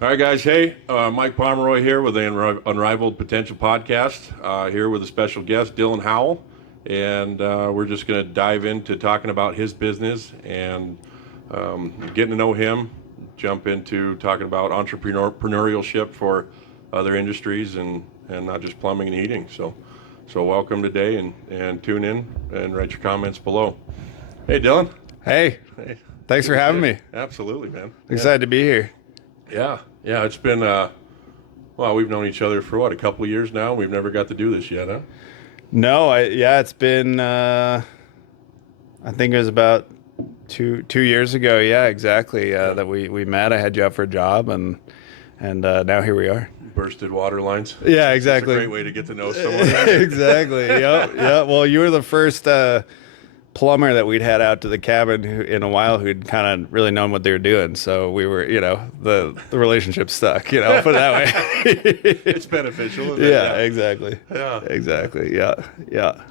All right, guys. Hey, Mike Pomeroy here with the Unrivaled Potential Podcast. Here with a special guest, Dylan Howell, and we're just going to dive into talking about his business and getting to know him. Jump into talking about entrepreneurship for other industries and not just plumbing and heating. So welcome today and tune in and write your comments below. Hey, Dylan. Hey, thanks for having me. Absolutely, man. Excited to be here. Yeah. It's been, we've known each other for a couple of years now. We've never got to do this yet, huh? No, it's been, I think it was about two years ago. Yeah, exactly. That we met. I had you out for a job and now here we are. Bursted water lines. Yeah, exactly. It's a great way to get to know someone. Exactly. Yeah. Well, you were the first plumber that we'd had out to the cabin in a while who'd kind of really known what they were doing. So we were, the relationship stuck, put it that way. It's beneficial. Isn't Yeah, exactly. Yeah. Exactly. Yeah.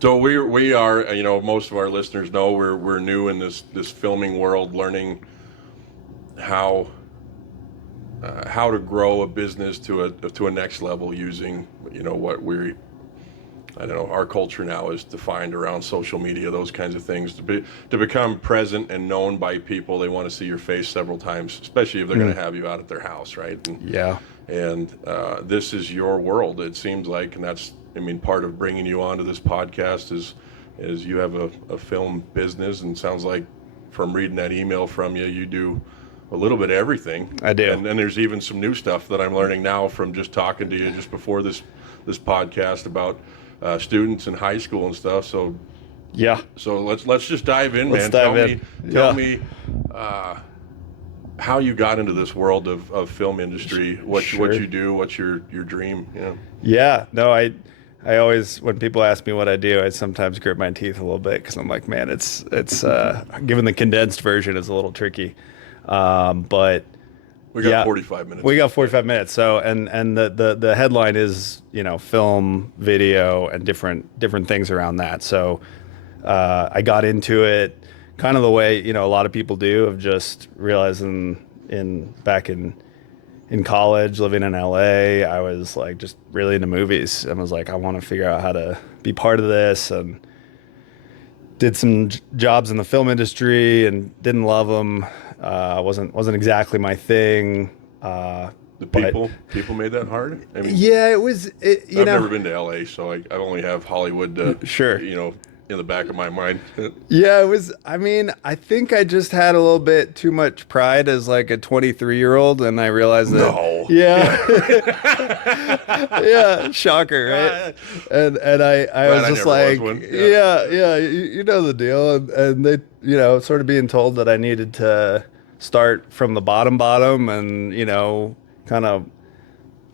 So we are, most of our listeners know we're new in this filming world, learning how to grow a business to a next level using, our culture now is defined around social media, those kinds of things. To become present and known by people, they want to see your face several times, especially if they're going to have you out at their house, right? And this is your world, it seems like, and that's, part of bringing you onto this podcast is you have a film business, and sounds like from reading that email from you, you do a little bit of everything. I do. And then there's even some new stuff that I'm learning now from just talking to you just before this podcast about students in high school and stuff. So let's just dive in, man. Tell me how you got into this world of film industry. What you do, what's your dream? Yeah. No, I always, when people ask me what I do, I sometimes grit my teeth a little bit because I'm like, man, it's given the condensed version is a little tricky. But we got 45 minutes. We got 45 minutes. So, and the headline is, film, video, and different things around that. So, I got into it kind of the way, a lot of people do, of just realizing back in college, living in LA, I was like just really into movies and was like, I want to figure out how to be part of this, and did some jobs in the film industry and didn't love them. Wasn't exactly my thing. People made that hard. Yeah, it was. I've never been to LA, so I only have Hollywood. In the back of my mind. Yeah, it was. I think I just had a little bit too much pride as like a 23-year-old, and I realized that. No. Yeah. Yeah. Shocker, right? And I was just like, yeah. You know the deal, and they, sort of being told that I needed to start from the bottom, and kind of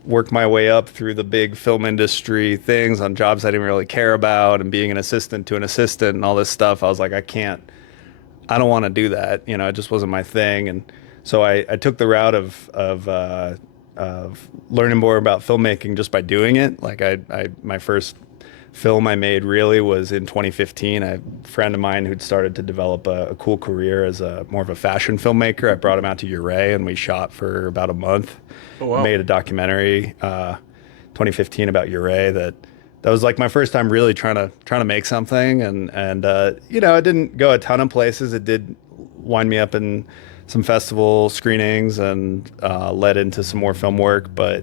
work my way up through the big film industry things on jobs I didn't really care about, and being an assistant to an assistant and all this stuff. I was like, I don't want to do that. It just wasn't my thing. And so I took the route of learning more about filmmaking just by doing it. Like my first film I made really was in 2015. A friend of mine who'd started to develop a cool career as more of a fashion filmmaker. I brought him out to Uray, and we shot for about a month. Oh, wow. Made a documentary 2015 about Uray that was like my first time really trying to make something, and it didn't go a ton of places. It did wind me up in some festival screenings and led into some more film work, but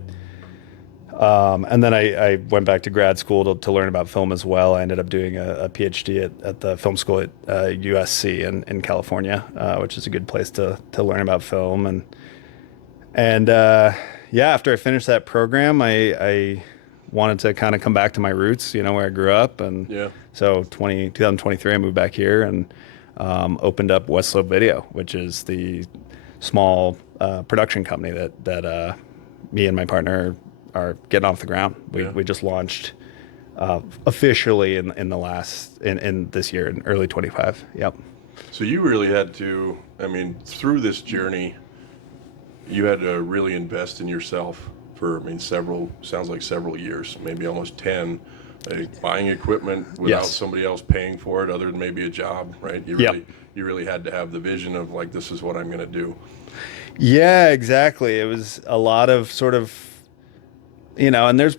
and then I went back to grad school to learn about film as well. I ended up doing a PhD at the film school at USC in California, which is a good place to learn about film. And after I finished that program, I wanted to kind of come back to my roots, where I grew up. And so 2023, I moved back here and opened up West Slope Video, which is the small production company that me and my partner are getting off the ground. We just launched officially in this year, in early 25. Yep. So you really had to, through this journey, you had to really invest in yourself for, several years, maybe almost 10, like buying equipment without Yes. somebody else paying for it, other than maybe a job, right? Yep. You really had to have the vision of like, this is what I'm going to do. Yeah, exactly. It was a lot of sort of, and there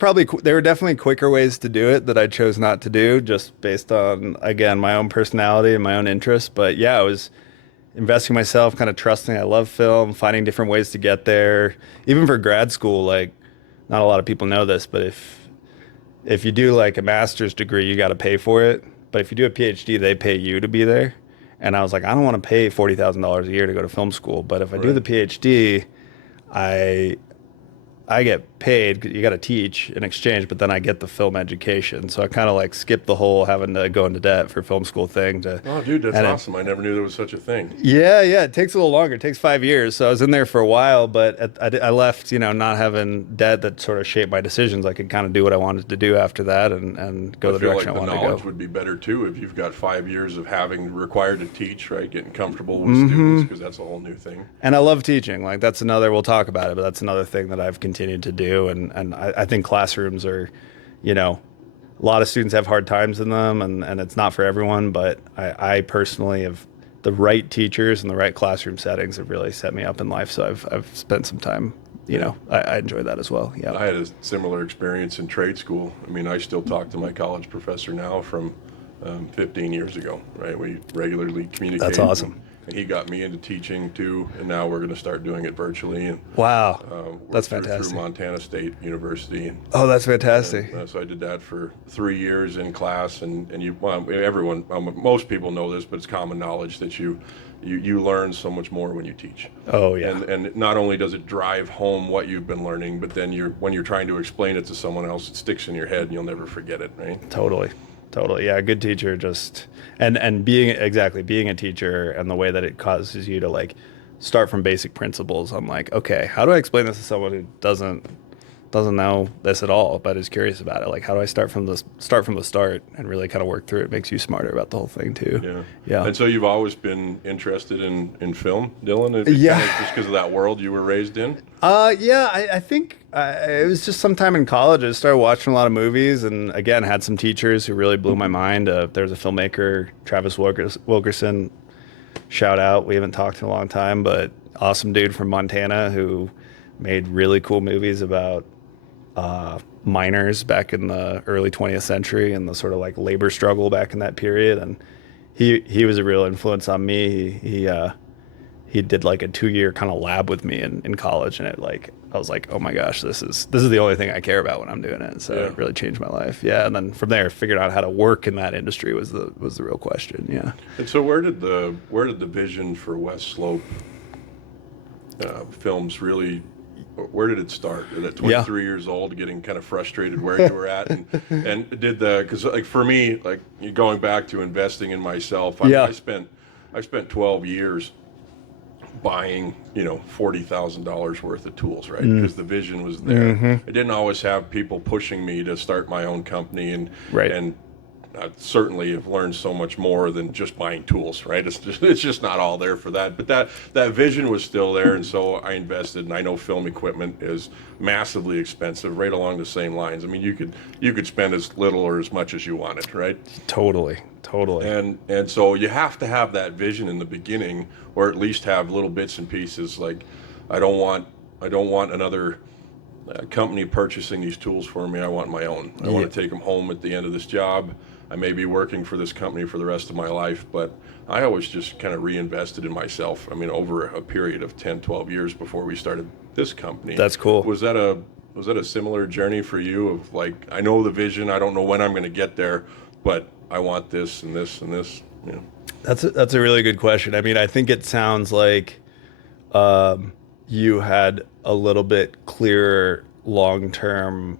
were definitely quicker ways to do it that I chose not to do just based on, again, my own personality and my own interests. But yeah, I was investing myself, kind of trusting I love film, finding different ways to get there. Even for grad school, like not a lot of people know this, but if you do like a master's degree, you got to pay for it. But if you do a PhD, they pay you to be there. And I was like, I don't want to pay $40,000 a year to go to film school. But if I do the PhD, I I get paid. You got to teach in exchange, but then I get the film education. So I kind of like skipped the whole having to go into debt for film school thing. Oh, dude, that's awesome. I never knew there was such a thing. Yeah, it takes a little longer. It takes 5 years. So I was in there for a while, but I left, not having debt that sort of shaped my decisions. I could kind of do what I wanted to do after that and go the direction I wanted to go. The knowledge would be better too if you've got 5 years of having required to teach, right? Getting comfortable with students, because that's a whole new thing. And I love teaching. Like that's another, we'll talk about it, but that's another thing that I've continued to do. And I think classrooms are, a lot of students have hard times in them, and it's not for everyone, but I personally have the right teachers and the right classroom settings have really set me up in life. So I've spent some time, I enjoy that as well. Yeah. I had a similar experience in trade school. I mean, I still talk to my college professor now from 15 years ago, right? We regularly communicate. That's awesome. And he got me into teaching too, and now we're going to start doing it virtually. And wow, that's fantastic. Through Montana State University. Oh, that's fantastic. So I did that for 3 years in class, and everyone, most people know this, but it's common knowledge that you learn so much more when you teach. Oh yeah. And not only does it drive home what you've been learning, but then when you're trying to explain it to someone else, it sticks in your head, and you'll never forget it, right? Totally. Yeah, a good teacher just and being a teacher and the way that it causes you to like start from basic principles. I'm like, okay, how do I explain this to someone who doesn't know this at all but is curious about it? Like, how do I start from the start and really kind of work through it? It makes you smarter about the whole thing too. Yeah. And so you've always been interested in film, Dylan? Yeah. Just because of that world you were raised in? I think it was just sometime in college. I started watching a lot of movies, and again, had some teachers who really blew my mind. There's a filmmaker, Travis Wilkerson, shout out. We haven't talked in a long time, but awesome dude from Montana who made really cool movies about miners back in the early 20th century and the sort of like labor struggle back in that period. And he was a real influence on me. He did like a 2-year kind of lab with me in college, and I was like, oh my gosh, this is the only thing I care about when I'm doing it. So it really changed my life. Yeah. And then from there, figured out how to work in that industry was the real question. Yeah. And so where did the vision for West Slope films really, where did it start? At 23 years old, getting kind of frustrated where you were at, and because like for me, like going back to investing in myself, I spent 12 years buying $40,000 worth of tools, right? Because the vision was there. I didn't always have people pushing me to start my own company, and I certainly have learned so much more than just buying tools, right? It's just not all there for that. But that vision was still there, and so I invested. And I know film equipment is massively expensive, right along the same lines. I mean, you could spend as little or as much as you wanted, right? Totally. And so you have to have that vision in the beginning, or at least have little bits and pieces. Like, I don't want another company purchasing these tools for me. I want my own. I want to take them home at the end of this job. I may be working for this company for the rest of my life, but I always just kind of reinvested in myself. I mean, over a period of 10, 12 years before we started this company. That's cool. Was that a similar journey for you of like, I know the vision, I don't know when I'm going to get there, but I want this and this and this? Yeah. That's a really good question. I mean, I think it sounds like you had a little bit clearer long-term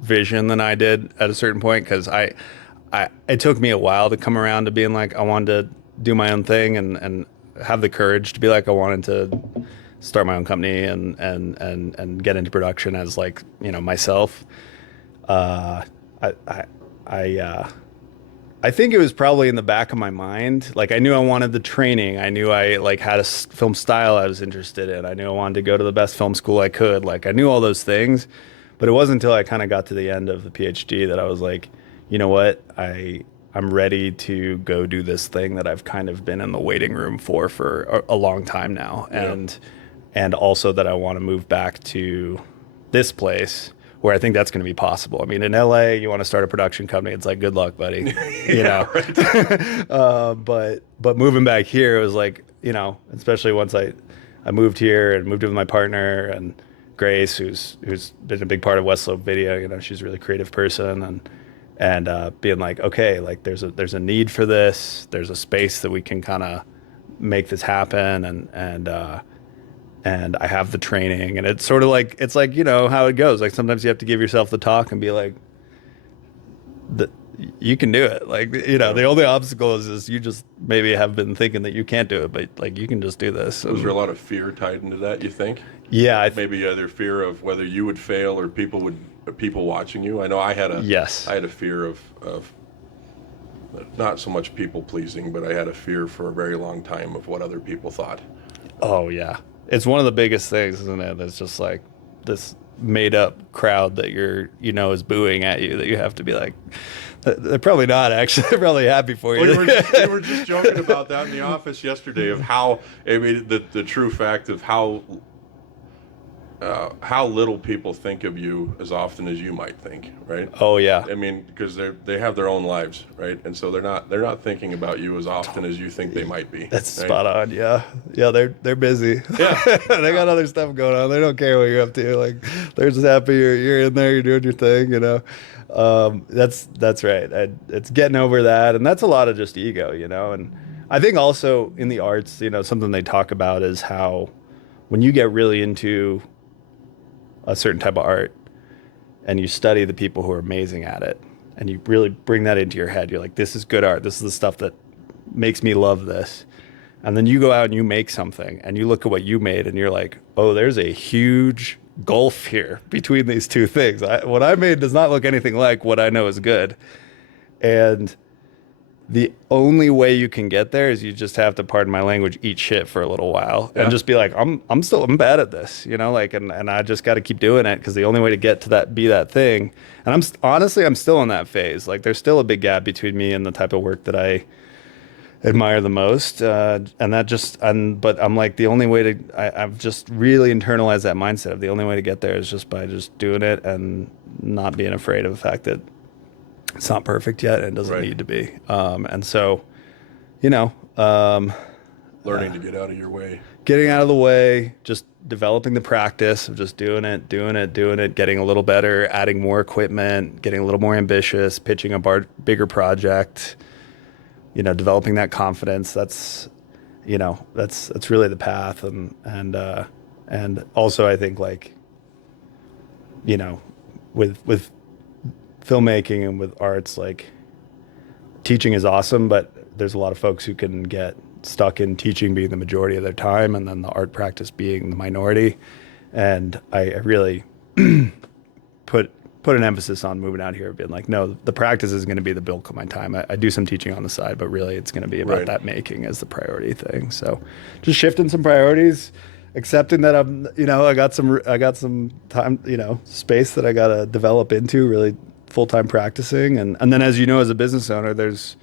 vision than I did at a certain point, because it took me a while to come around to being like, I wanted to do my own thing and have the courage to be like, I wanted to start my own company and get into production as like, myself. I think it was probably in the back of my mind. Like, I knew I wanted the training. I knew I like had a film style I was interested in. I knew I wanted to go to the best film school I could. Like, I knew all those things, but it wasn't until I kind of got to the end of the PhD that I was like, you know what, I'm ready to go do this thing that I've kind of been in the waiting room for a long time now. Yeah. And also that I want to move back to this place where I think that's going to be possible. I mean, in LA, you want to start a production company, it's like, good luck, buddy. You know, Right. but moving back here, it was like, you know, especially once I moved here and moved in with my partner and Grace, who's been a big part of West Slope Video. You know, she's a really creative person, and being like, okay, like there's a need for this. There's a space that we can kind of make this happen, and I have the training, and it's sort of like, it's like, you know how it goes. Like sometimes you have to give yourself the talk and be like, you can do it. Like, you know, the only obstacle is you just maybe have been thinking that you can't do it, but like you can just do this. Was there a lot of fear tied into that, you think? Yeah, Maybe either fear of whether you would fail or people watching you. I know I had yes. I had a fear of not so much people pleasing, but I had a fear for a very long time of what other people thought. Oh yeah, it's one of the biggest things, isn't it? It's just like this made up crowd that is booing at you, that you have to be like, they're probably not actually. They're probably happy for you. We were just joking about that in the office yesterday of how, I mean, the true fact of how little people think of you as often as you might think, right? Oh yeah. I mean, because they have their own lives, right? And so they're not thinking about you as often as you think they might be. That's right? spot on. Yeah, they're busy. Yeah. They got other stuff going on. They don't care what you're up to. Like they're just happy you're in there. You're doing your thing. You know, that's right. It's getting over that, and that's a lot of just ego. You know, and I think also in the arts, you know, something they talk about is how when you get really into a certain type of art and you study the people who are amazing at it and you really bring that into your head, you're like, this is good art, this is the stuff that makes me love this, and then you go out and you make something and you look at what you made and you're like, oh, there's a huge gulf here between these two things. What I made does not look anything like what I know is good, and the only way you can get there is you just have to, pardon my language, eat shit for a little while and just be like, I'm bad at this, you know, like, and I just got to keep doing it because the only way to get to that, be that thing. And I'm still in that phase. Like there's still a big gap between me and the type of work that I admire the most. But I'm like, the only way I've just really internalized that mindset of the only way to get there is just by just doing it and not being afraid of the fact that it's not perfect yet and doesn't need to be. And so, you know, learning to get out of your way. Getting out of the way, just developing the practice of just doing it, getting a little better, adding more equipment, getting a little more ambitious, pitching a bigger project, you know, developing that confidence. That's really the path. And also I think, like, you know, with filmmaking and with arts, like, teaching is awesome, but there's a lot of folks who can get stuck in teaching being the majority of their time and then the art practice being the minority. And I really put an emphasis on moving out here, being like, no, the practice is going to be the bulk of my time. I do some teaching on the side, but really it's going to be about that making as the priority thing. So just shifting some priorities, accepting that I got some time, you know, space that I got to develop into, really full-time practicing. And then, as you know, as a business owner, there's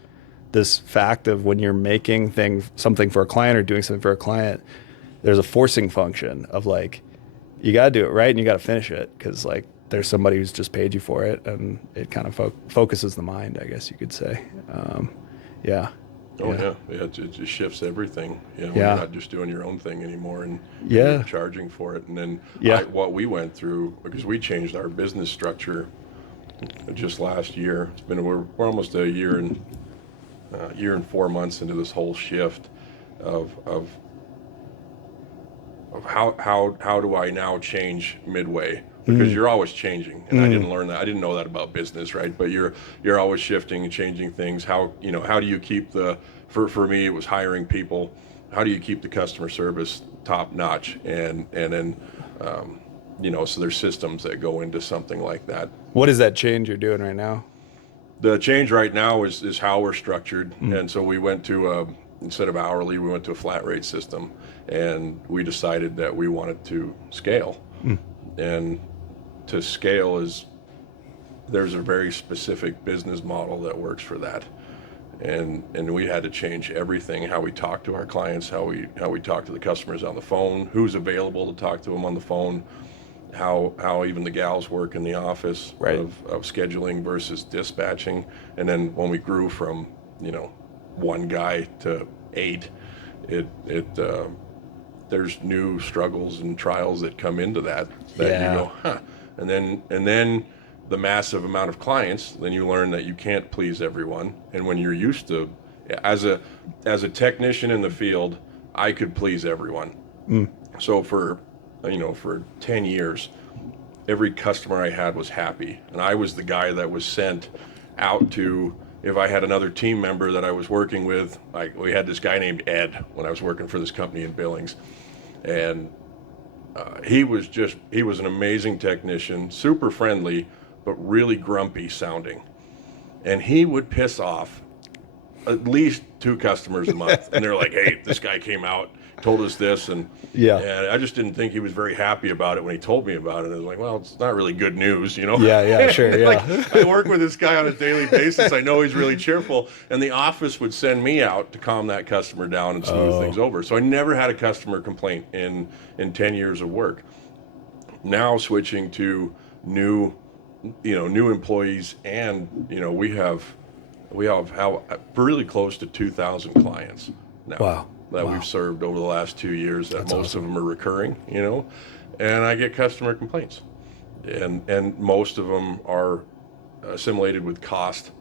this fact of when you're making something for a client or doing something for a client, there's a forcing function of like, you got to do it right and you got to finish it because like there's somebody who's just paid you for it, and it kind of focuses the mind, I guess you could say. Yeah. Oh yeah. It just shifts everything. You know, you're not just doing your own thing anymore, and you're charging for it. And then what we went through, because we changed our business structure just last year. It's been we're almost a year and 4 months into this whole shift of how do I now change midway, because you're always changing, and I didn't learn that. I didn't know that about business, right? But you're always shifting and changing things. How do you keep for me it was hiring people. How do you keep the customer service top notch, and then so there's systems that go into something like that. What is that change you're doing right now? The change right now is how we're structured. And so we went to, instead of hourly, we went to a flat rate system, and we decided that we wanted to scale. And to scale is there's a very specific business model that works for that. And we had to change everything, how we talk to our clients, how we talk to the customers on the phone, who's available to talk to them on the phone, how even the gals work in the office, Right. of scheduling versus dispatching. And then when we grew from, one guy to 8, there's new struggles and trials that come into that Yeah. you go, huh. And then the massive amount of clients, then you learn that you can't please everyone. And when you're used to, as a technician in the field, I could please everyone. So for 10 years, every customer I had was happy, and I was the guy that was sent out to, if I had another team member that I was working with, we had this guy named Ed when I was working for this company in Billings, and he was an amazing technician, super friendly, but really grumpy sounding. And he would piss off at least 2 customers a month. And they're like, hey, this guy came out, told us this. And I just didn't think he was very happy about it when he told me about it. I was like, well, it's not really good news, Yeah, sure, yeah. Like, I work with this guy on a daily basis. I know he's really cheerful. And the office would send me out to calm that customer down and smooth things over. So I never had a customer complaint in 10 years of work. Now switching to new employees, and we have really close to 2,000 clients now. Wow. We've served over the last 2 years. That That's most awesome. of them are recurring, and I get customer complaints, and most of them are assimilated with cost.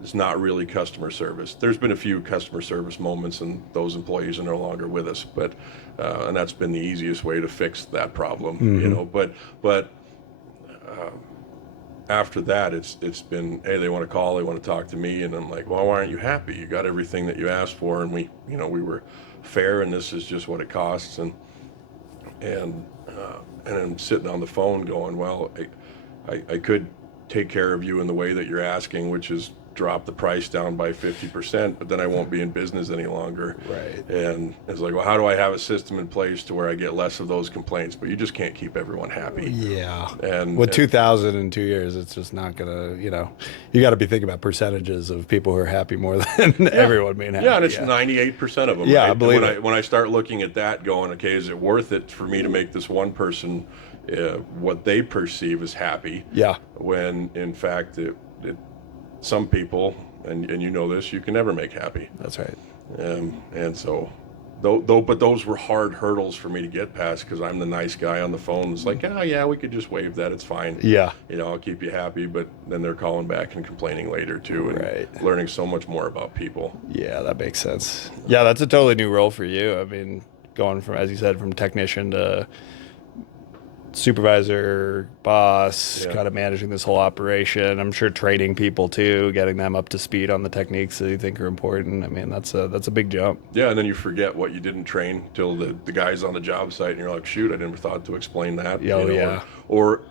It's not really customer service. There's been a few customer service moments, and those employees are no longer with us, but and that's been the easiest way to fix that problem, But after that, it's been, hey, they want to call, they want to talk to me, and I'm like, well, why aren't you happy? You got everything that you asked for, and we were fair, and this is just what it costs, and I'm sitting on the phone going, well, I could take care of you in the way that you're asking, which is drop the price down by 50%, but then I won't be in business any longer. Right. And it's like, well, how do I have a system in place to where I get less of those complaints? But you just can't keep everyone happy. Yeah. And with 2,000 in 2 years, it's just not gonna. You got to be thinking about percentages of people who are happy more than everyone being happy. Yeah, and it's 98% of them. Yeah, right? I believe when it. When I start looking at that, going, okay, is it worth it for me to make this one person what they perceive as happy? Yeah. When in fact, some people, and you know this, you can never make happy. That's right. And so, but those were hard hurdles for me to get past, because I'm the nice guy on the phone. It's like, oh yeah, we could just waive that. It's fine. Yeah. I'll keep you happy. But then they're calling back and complaining later too, and Right. learning so much more about people. Yeah, that makes sense. Yeah, that's a totally new role for you. I mean, going from, as you said, from technician to supervisor, boss, Yeah. kind of managing this whole operation. I'm sure training people too, getting them up to speed on the techniques that you think are important. I mean, that's a big jump. Yeah, and then you forget what you didn't train till the guy's on the job site, and you're like, shoot, I never thought to explain that. Oh, yeah. Or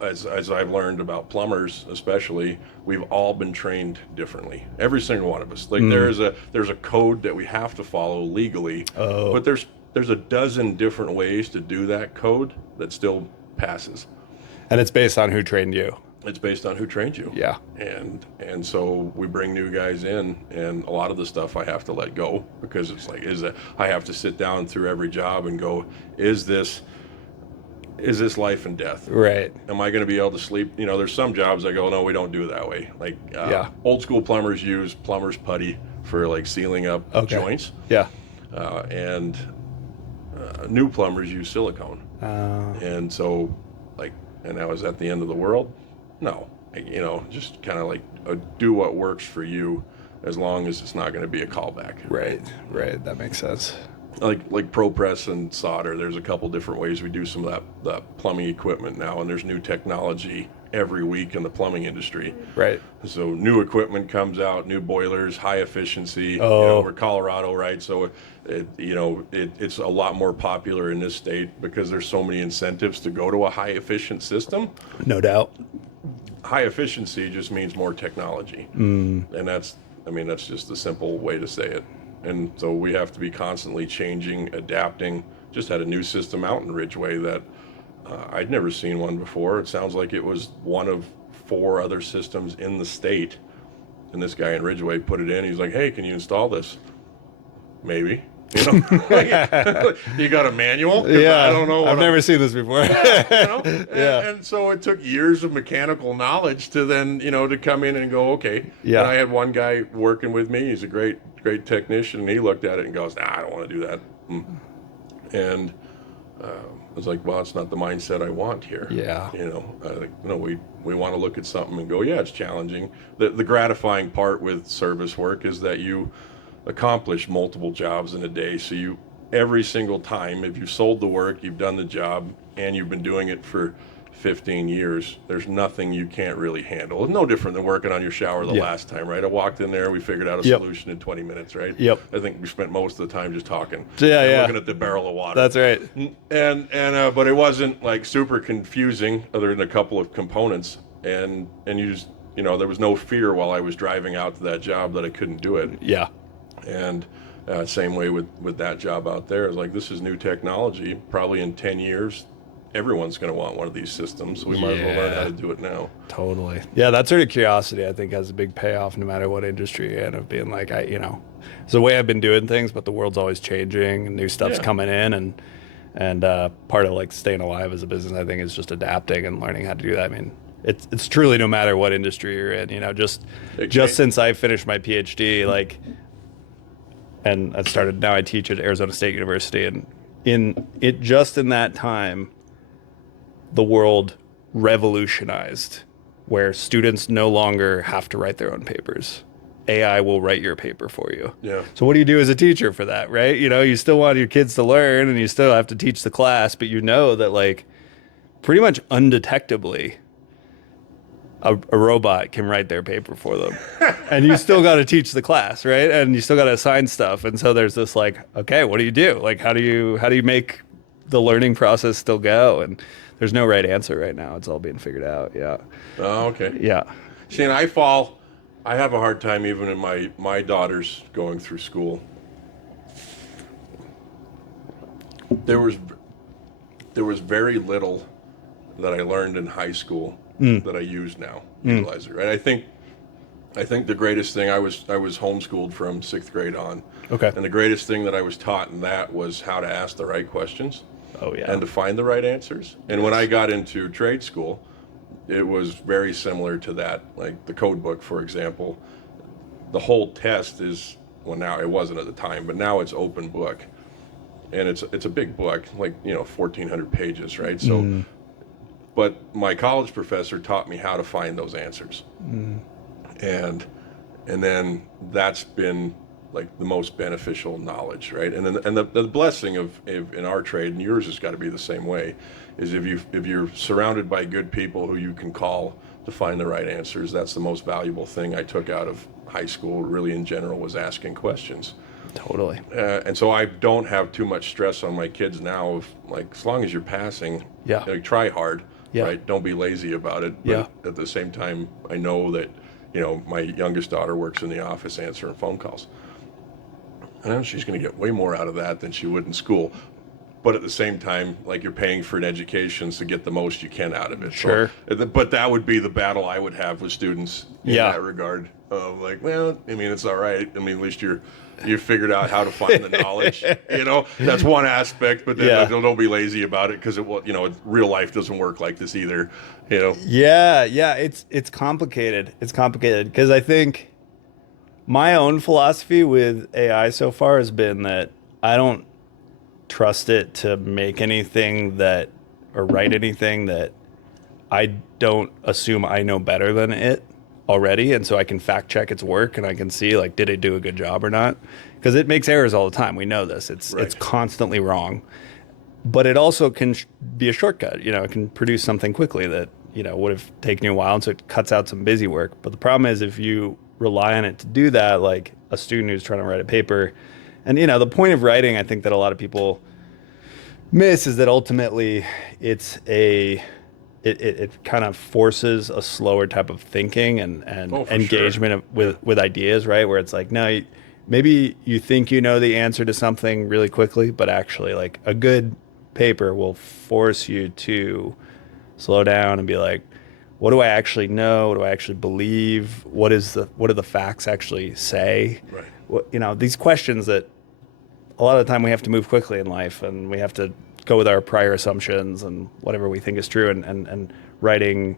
as I've learned about plumbers, especially, we've all been trained differently. Every single one of us. Like there's a code that we have to follow legally, but there's a dozen different ways to do that code that still passes. And it's based on who trained you. It's based on who trained you. Yeah. And so we bring new guys in, and a lot of the stuff I have to let go, because it's like, I have to sit down through every job and go, is this life and death? Right. Am I going to be able to sleep? There's some jobs I go, no, we don't do it that way. Like old school plumbers use plumber's putty for like sealing up joints. Yeah. And new plumbers use silicone. And so, and that was at the end of the world? No. Just kind of like do what works for you, as long as it's not going to be a callback. Right. That makes sense. Like pro press and solder, there's a couple different ways we do some of that plumbing equipment now, and there's new technology every week in the plumbing industry. Right. So new equipment comes out, new boilers, high efficiency. We're Colorado, right? So it's a lot more popular in this state because there's so many incentives to go to a high efficient system. No doubt. High efficiency just means more technology, and that's just the simple way to say it. And so we have to be constantly changing, adapting. Just had a new system out in Ridgeway that I'd never seen one before. It sounds like it was one of 4 other systems in the state. And this guy in Ridgeway put it in. He's like, hey, can you install this? Maybe. You know, you got a manual? 'Cause Yeah, I don't know. I've never seen this before. Yeah. And so it took years of mechanical knowledge to then, to come in and go, okay. Yeah. And I had one guy working with me. He's a great technician. And he looked at it and goes, nah, I don't want to do that. And I was like, well, it's not the mindset I want here. Yeah. We want to look at something and go, yeah, it's challenging. The gratifying part with service work is that you accomplish multiple jobs in a day. So every single time, if you've sold the work, you've done the job, and you've been doing it for 15 years, there's nothing you can't really handle. It's no different than working on your shower the last time, right? I walked in there, we figured out a solution in 20 minutes, right? Yep. I think we spent most of the time just talking. Yeah. Looking at the barrel of water. That's right. But it wasn't like super confusing other than a couple of components. And you just, there was no fear while I was driving out to that job that I couldn't do it. Yeah. And same way with that job out there. It's like, this is new technology. Probably in 10 years, everyone's going to want one of these systems. So we might as well learn how to do it now. Totally. Yeah, that sort of curiosity, I think, has a big payoff no matter what industry you're in, of being like, it's the way I've been doing things, but the world's always changing and new stuff's coming in. And part of like staying alive as a business, I think, is just adapting and learning how to do that. I mean, it's truly no matter what industry you're in, just since I finished my PhD, like, and now I teach at Arizona State University, and in that time, the world revolutionized, where students no longer have to write their own papers. AI will write your paper for you. Yeah. So what do you do as a teacher for that, right? You still want your kids to learn, and you still have to teach the class, but that like pretty much undetectably, a robot can write their paper for them. And you still got to teach the class, right? And you still got to assign stuff. And so there's this like, okay, what do you do? Like, how do you make the learning process still go? And there's no right answer right now. It's all being figured out. Yeah. Oh, okay. Yeah. See, and I have a hard time even in my daughters going through school. There was very little that I learned in high school that I use now, utilize it, right? I think the greatest thing, I was homeschooled from 6th grade on. Okay. And the greatest thing that I was taught in that was how to ask the right questions. Oh, yeah. And to find the right answers. And when I got into trade school, it was very similar to that. Like the code book, for example, the whole test is, well, now it wasn't at the time, but now it's open book. And it's a big book, like, 1,400 pages, right? So, but my college professor taught me how to find those answers. And then that's been like the most beneficial knowledge, right? And then the blessing of in our trade, and yours has got to be the same way, is if you're surrounded by good people who you can call to find the right answers. That's the most valuable thing I took out of high school, really in general, was asking questions. Totally. And so I don't have too much stress on my kids now of like, as long as you're passing, try hard, right? Don't be lazy about it. But at the same time, I know that, my youngest daughter works in the office answering phone calls. I know she's going to get way more out of that than she would in school. But at the same time, like, you're paying for an education to get the most you can out of it. Sure. So, but that would be the battle I would have with students in that regard. Of like, well, I mean, it's all right. I mean, at least you figured out how to find the knowledge. That's one aspect. But then don't be lazy about it, because real life doesn't work like this either. Yeah. It's complicated. It's complicated because I think my own philosophy with AI so far has been that I don't trust it to make anything or write anything that I don't assume I know better than it already. And so I can fact check its work, and I can see, like, did it do a good job or not? Because it makes errors all the time. We know this. It's constantly wrong. But it also can be a shortcut. It can produce something quickly that, would have taken you a while. And so it cuts out some busy work. But the problem is, if you rely on it to do that, like a student who's trying to write a paper, and the point of writing, I think that a lot of people miss, is that ultimately it kind of forces a slower type of thinking and engagement with ideas, right? Where it's like, no, maybe you think you know the answer to something really quickly, but actually, like, a good paper will force you to slow down and be like, what do I actually know? What do I actually believe? What do the facts actually say? Right. These questions that a lot of the time we have to move quickly in life, and we have to go with our prior assumptions and whatever we think is true, and writing,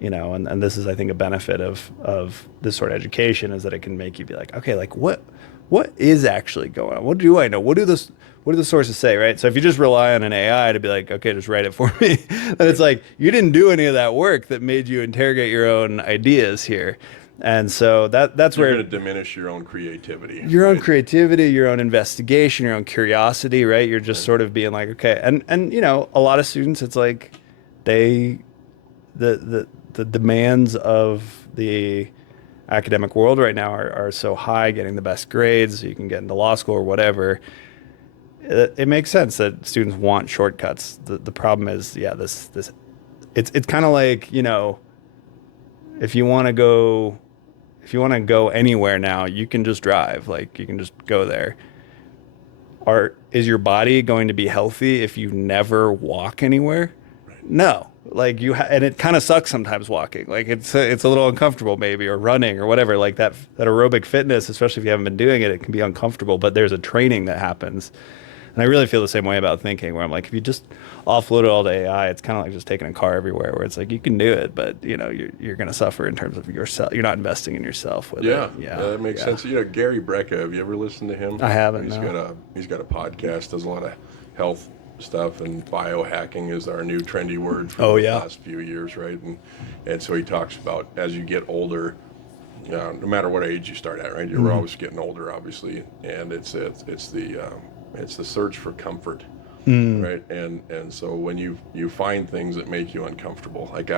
and this is, I think, a benefit of this sort of education, is that it can make you be like, okay, like what is actually going on? What do I know? What do the sources say, right? So if you just rely on an AI to be like, okay, just write it for me, then it's like you didn't do any of that work that made you interrogate your own ideas here. And so that's You're where going to diminish your own creativity. your own creativity, your own investigation, your own curiosity, right? You're just sort of being like, okay, and a lot of students, it's like the demands of the academic world right now are so high, getting the best grades so you can get into law school or whatever. It makes sense that students want shortcuts. The problem is, it's kind of like, if you want to go anywhere now, you can just drive. Like, you can just go there. Is your body going to be healthy if you never walk anywhere? Right. No. Like, and it kind of sucks sometimes walking. Like, it's a little uncomfortable maybe, or running or whatever. Like that aerobic fitness, especially if you haven't been doing it, it can be uncomfortable. But there's a training that happens. And I really feel the same way about thinking, where I'm like, if you just offload it all to AI, it's kind of like just taking a car everywhere, where it's like, you can do it, but you're going to suffer in terms of yourself. You're not investing in yourself with it. Yeah, that makes sense. Gary Brecka, have you ever listened to him? I haven't. He's got a podcast, does a lot of health stuff, and biohacking is our new trendy word for the last few years, right? And so he talks about, as you get older, no matter what age you start at, right? You're always getting older, obviously, and it's the search for comfort, right? And so when you find things that make you uncomfortable, like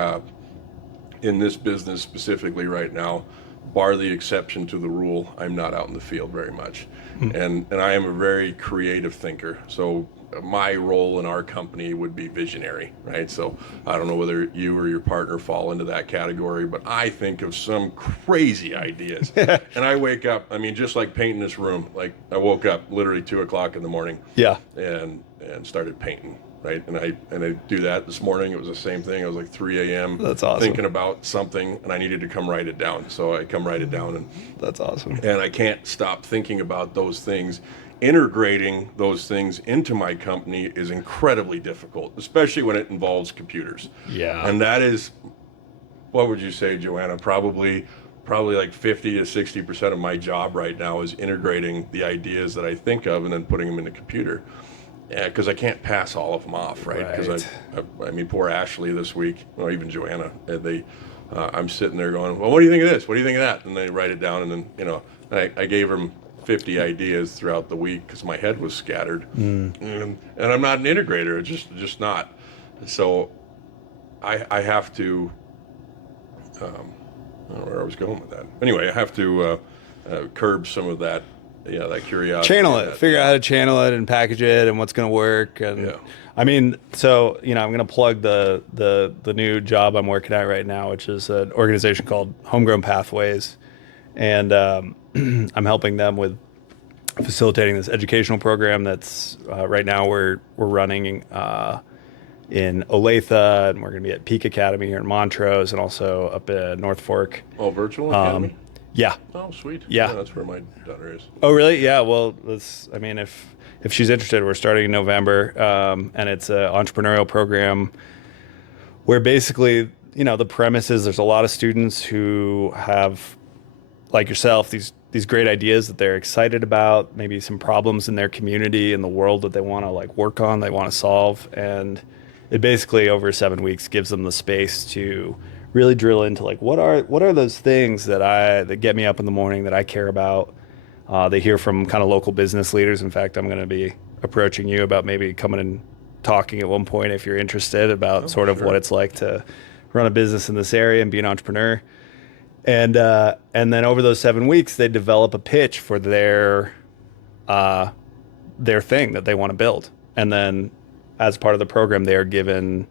in this business specifically right now, bar the exception to the rule, I'm not out in the field very much, and I am a very creative thinker. So my role in our company would be visionary, right? So I don't know whether you or your partner fall into that category, but I think of some crazy ideas. And I wake up, just like painting this room, like I woke up literally 2:00 in the morning. Yeah. And started painting, right? And I do that this morning. It was the same thing. I was like 3 a.m. That's awesome. Thinking about something, and I needed to come write it down. So I come write it down, and that's awesome. And I can't stop thinking about those things. Integrating those things into my company is incredibly difficult, especially when it involves computers. Yeah. And that is, what would you say, Joanna? Probably like 50 to 60% of my job right now is integrating the ideas that I think of and then putting them in the computer. Because I can't pass all of them off, right? Because poor Ashley this week, or even Joanna, I'm sitting there going, well, what do you think of this? What do you think of that? And they write it down, and then, I gave them 50 ideas throughout the week because my head was scattered, and I'm not an integrator. It's just not. So I have to. I don't know where I was going with that. Anyway, I have to curb some of that. Yeah, that curiosity. Channel it. Figure out how to channel it and package it and what's going to work. And so I'm going to plug the new job I'm working at right now, which is an organization called Homegrown Pathways, and I'm helping them with facilitating this educational program that's right now we're running in Olathe, and we're going to be at Peak Academy here in Montrose, and also up at North Fork. Oh, virtual academy? Yeah. Oh, sweet. Yeah. That's where my daughter is. Oh, really? Yeah. Well, if she's interested, we're starting in November, and it's an entrepreneurial program where basically, the premise is there's a lot of students who have, like yourself, these great ideas that they're excited about, maybe some problems in their community, in the world that they want to work on, they want to solve, and it basically over 7 weeks gives them the space to really drill into what are those things that get me up in the morning that I care about. They hear from kind of local business leaders. In fact, I'm going to be approaching you about maybe coming and talking at one point if you're interested about what it's like to run a business in this area and be an entrepreneur. And then over those 7 weeks, they develop a pitch for their thing that they want to build. And then as part of the program, they are given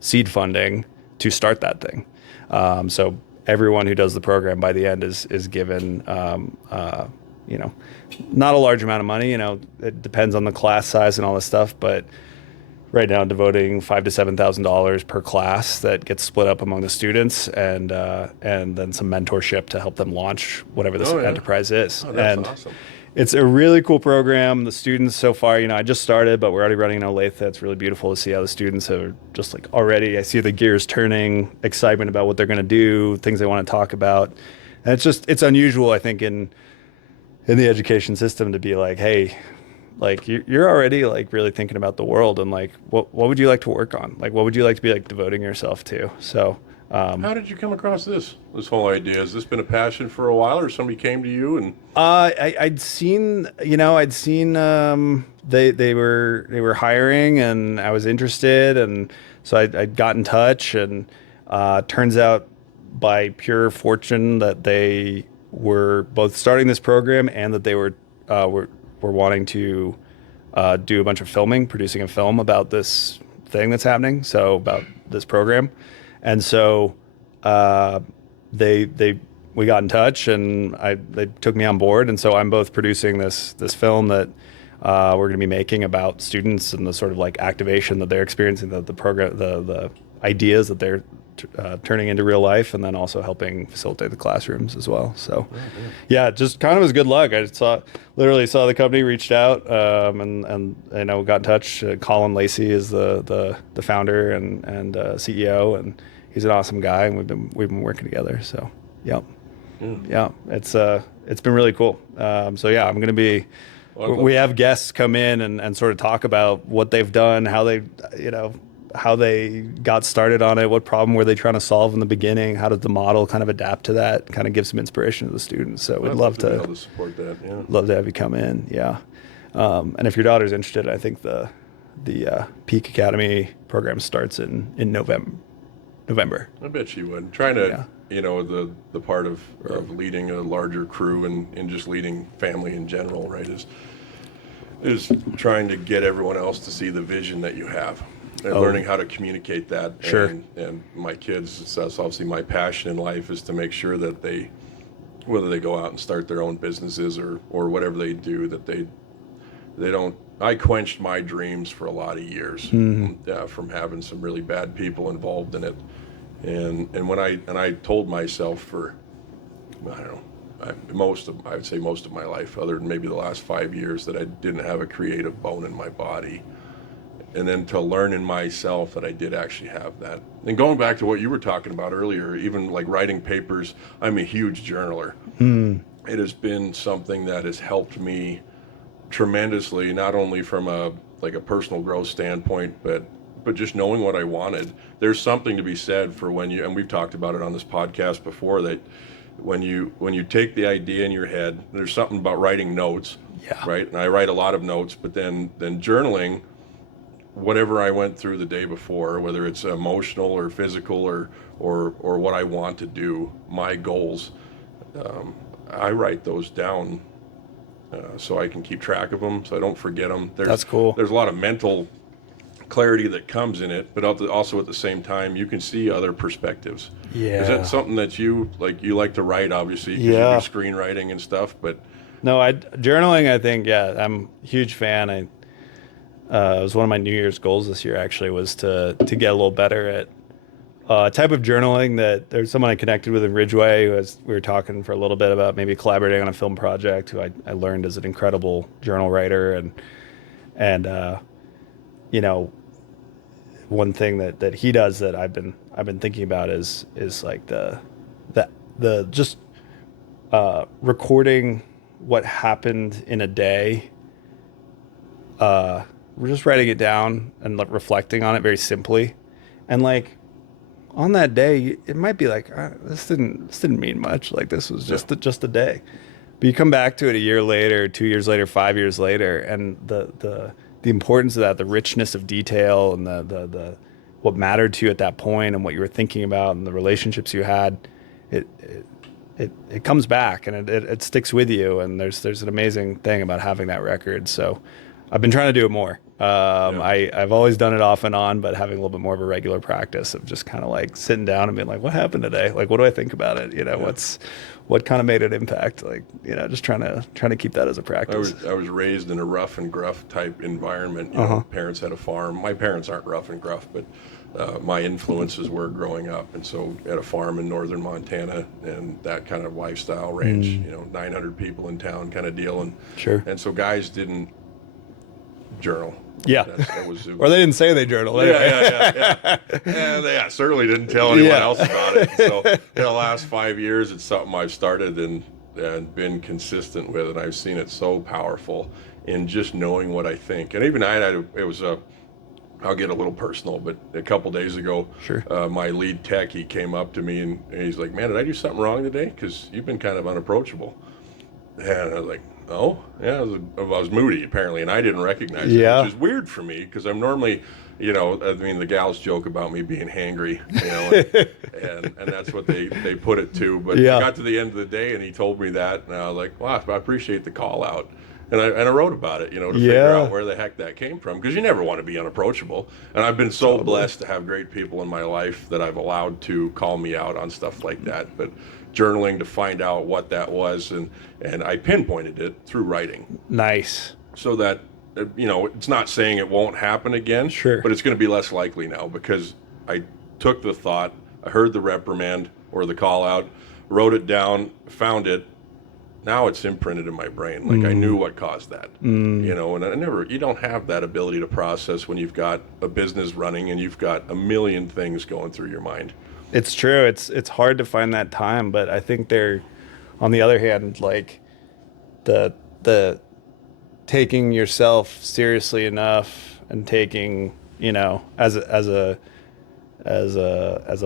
seed funding to start that thing. So everyone who does the program by the end is given, not a large amount of money. It depends on the class size and all this stuff, but right now devoting $5,000 to $7,000 per class that gets split up among the students, and then some mentorship to help them launch whatever this Oh, yeah. enterprise is. Oh, that's And awesome. it's a really cool program. The students so far, I just started, but we're already running in Olathe. It's really beautiful to see how the students are just like already. I see the gears turning, excitement about what they're going to do, things they want to talk about, and it's unusual, I think, in the education system to be like, hey, like you're already like really thinking about the world, and like what would you like to work on? Like what would you like to be like devoting yourself to? So How did you come across this whole idea? Has this been a passion for a while, or somebody came to you and? I'd seen, they were hiring, and I was interested, and so I got in touch, and turns out by pure fortune that they were both starting this program and that they were wanting to do a bunch of filming, producing a film about this thing that's happening, so about this program, and so they we got in touch, and they took me on board, and so I'm both producing this film that we're going to be making about students and the sort of like activation that they're experiencing, the program, the ideas that they're turning into real life, and then also helping facilitate the classrooms as well. So, yeah, just kind of was good luck. I literally saw the company, reached out, and got in touch. Colin Lacey is the founder and CEO, and he's an awesome guy, and we've been working together. So, yep. Yeah, it's been really cool. So yeah, I'm gonna be. We have guests come in and sort of talk about what they've done, how they got started on it, what problem were they trying to solve in the beginning, how does the model kind of adapt to that, kind of give some inspiration to the students. So we'd love be able to support that. Yeah. Love to have you come in. Yeah, and if your daughter's interested, I think the Peak Academy program starts in November. I bet she would. Trying to, the part of leading a larger crew and just leading family in general, right, is trying to get everyone else to see the vision that you have and learning how to communicate that. Sure. And my kids, that's obviously my passion in life, is to make sure that whether they go out and start their own businesses or whatever they do, that they don't. I quenched my dreams for a lot of years from having some really bad people involved in it. And when I told myself for, I don't know, I would say most of my life, other than maybe the last 5 years, that I didn't have a creative bone in my body. And then to learn in myself that I did actually have that. And going back to what you were talking about earlier, even like writing papers, I'm a huge journaler. It has been something that has helped me tremendously, not only from a personal growth standpoint, but just knowing what I wanted. There's something to be said for when you, and we've talked about it on this podcast before, that when you take the idea in your head, there's something about writing notes, right? And I write a lot of notes, but then journaling whatever I went through the day before, whether it's emotional or physical or what I want to do, my goals, I write those down so I can keep track of them, so I don't forget them. That's cool. There's a lot of mental clarity that comes in it, but also at the same time, you can see other perspectives. Yeah. Is that something that you like to write, obviously, because you do screenwriting and stuff, but... No, journaling, I think, I'm a huge fan. It was one of my New Year's goals this year, actually, was to get a little better at a type of journaling that there's someone I connected with in Ridgeway we were talking for a little bit about maybe collaborating on a film project, who I learned is an incredible journal writer. And one thing that he does that I've been thinking about is like the just recording what happened in a day. We're just writing it down and reflecting on it very simply, and like on that day, it might be like this didn't mean much. Like this was just a day, but you come back to it a year later, 2 years later, 5 years later, and the importance of that, the richness of detail, and the what mattered to you at that point, and what you were thinking about, and the relationships you had, it comes back, and it sticks with you. And there's an amazing thing about having that record. So I've been trying to do it more. I've always done it off and on, but having a little bit more of a regular practice of just kind of like sitting down and being like, what happened today? Like, what do I think about it? What kind of made an impact? Like, just trying to keep that as a practice. I was raised in a rough and gruff type environment. Parents had a farm. My parents aren't rough and gruff, but my influences were growing up, and so at a farm in northern Montana, and that kind of lifestyle range. 900 people in town, kind of deal, and Sure. And so guys didn't journal. Yeah. That was Or they didn't say they journaled. Anyway. Yeah. And they certainly didn't tell anyone else about it. So in the last 5 years, it's something I've started and been consistent with, and I've seen it so powerful in just knowing what I think. And even I'll get a little personal, but a couple days ago, Sure. My lead tech, he came up to me and he's like, man, did I do something wrong today? Because you've been kind of unapproachable. And I was like, oh, yeah, I was moody apparently, and I didn't recognize it, which is weird for me because I'm normally, the gals joke about me being hangry, and that's what they put it to. But I got to the end of the day, and he told me that, and I was like, wow, I appreciate the call out. And I wrote about it, to figure out where the heck that came from, because you never want to be unapproachable. And I've been so blessed to have great people in my life that I've allowed to call me out on stuff like that. But journaling to find out what that was, and I pinpointed it through writing. Nice. So that, it's not saying it won't happen again, Sure. but it's going to be less likely now because I took the thought, I heard the reprimand or the call out, wrote it down, found it. Now it's imprinted in my brain. Like I knew what caused that, and you don't have that ability to process when you've got a business running and you've got a million things going through your mind. It's true. It's hard to find that time, but I think they're, on the other hand, like the taking yourself seriously enough and taking, as a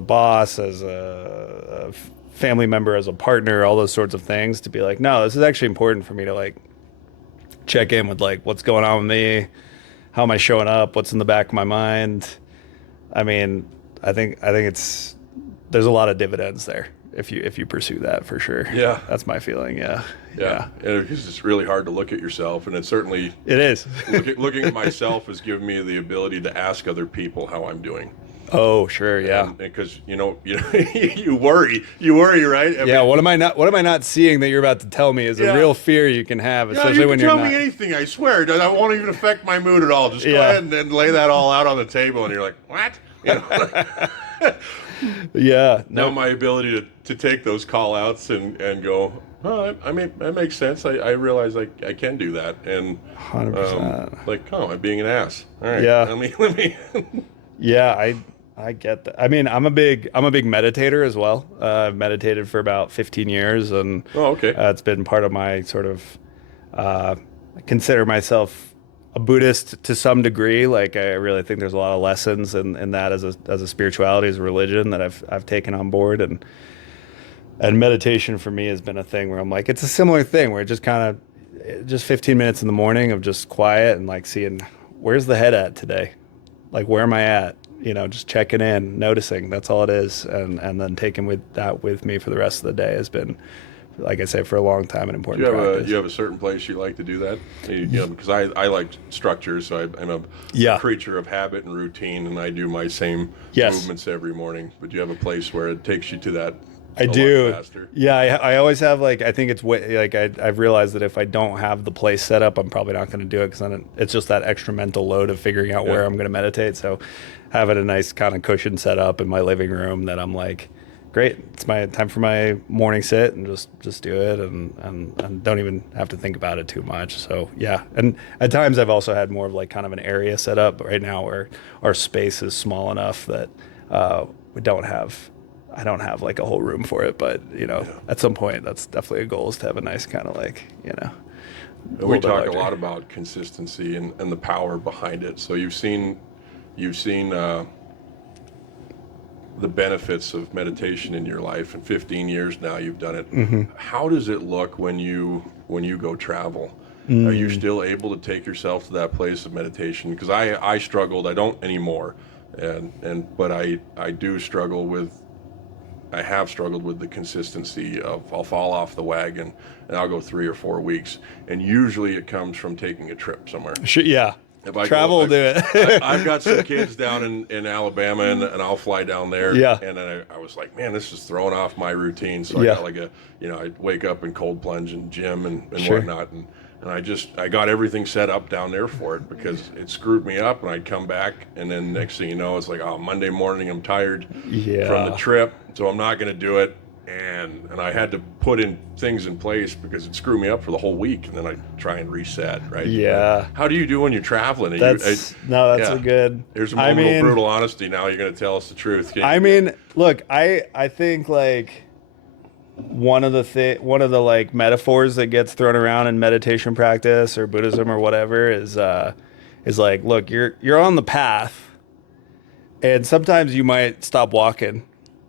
boss, as a family member, as a partner, all those sorts of things, to be like, no, this is actually important for me to like check in with like what's going on with me, how am I showing up, what's in the back of my mind. I mean, I think there's a lot of dividends there if you pursue that, for sure. Yeah, that's my feeling. Yeah. And it's really hard to look at yourself, and it is. looking at myself has given me the ability to ask other people how I'm doing. Oh, sure, yeah. Because you worry, right? What am I not seeing that you're about to tell me is a real fear you can have, especially when you're not. You can tell me anything, I swear. That won't even affect my mood at all. Just go ahead and lay that all out on the table, and you're like, what? Yeah. Now my ability to take those call outs and go, oh, that makes sense. I realize I can do that, and 100%. I'm being an ass. All right. Yeah. Let me. Yeah, I get that. I mean, I'm a big meditator as well. I've meditated for about 15 years, and it's been part of my sort of. I consider myself a Buddhist to some degree. Like, I really think there's a lot of lessons in that as a spirituality, as a religion that I've taken on board, and meditation for me has been a thing where I'm like, it's a similar thing where it just kind of just 15 minutes in the morning of just quiet and like seeing where's the head at today, like where am I at. Just checking in, noticing, that's all it is. And then taking that with me for the rest of the day has been, like I say, for a long time, an important practice. Do you have a certain place you like to do that? Because I like structure, so I'm a creature of habit and routine, and I do my same movements every morning. But do you have a place where it takes you to that? I do. Yeah, I always have, like, I think it's I've realized that if I don't have the place set up, I'm probably not going to do it, because it's just that extra mental load of figuring out where I'm going to meditate. So having a nice kind of cushion set up in my living room that I'm like, great, it's my time for my morning sit, and just do it, and don't even have to think about it too much. So yeah, and at times I've also had more of like kind of an area set up right now where our space is small enough that I don't have like a whole room for it, but at some point that's definitely a goal, is to have a nice kind of like, we talk a lot about consistency and the power behind it. So you've seen the benefits of meditation in your life, and 15 years now you've done it. Mm-hmm. How does it look when you go travel? Are you still able to take yourself to that place of meditation? Because I struggled. I don't anymore, but I do struggle with. I have struggled with the consistency of I'll fall off the wagon and I'll go 3 or 4 weeks, and usually it comes from taking a trip somewhere. Yeah. If I Travel will do it. I've got some kids down in Alabama, and I'll fly down there. Yeah. And then I was like, man, this is throwing off my routine. So Yeah. I got like I wake up and cold plunge and gym and Sure. whatnot. And I got everything set up down there for it because it screwed me up. And I'd come back, and then next thing you know, it's like, oh, Monday morning, I'm tired Yeah. from the trip, so I'm not going to do it. And I had to put in things in place because it screwed me up for the whole week, and then I try and reset, right? Yeah. How do you do when you're traveling? That's a good. Here's a moment of brutal honesty. Now you're going to tell us the truth. Look, I think like one of the like metaphors that gets thrown around in meditation practice or Buddhism or whatever is like, look, you're on the path, and sometimes you might stop walking.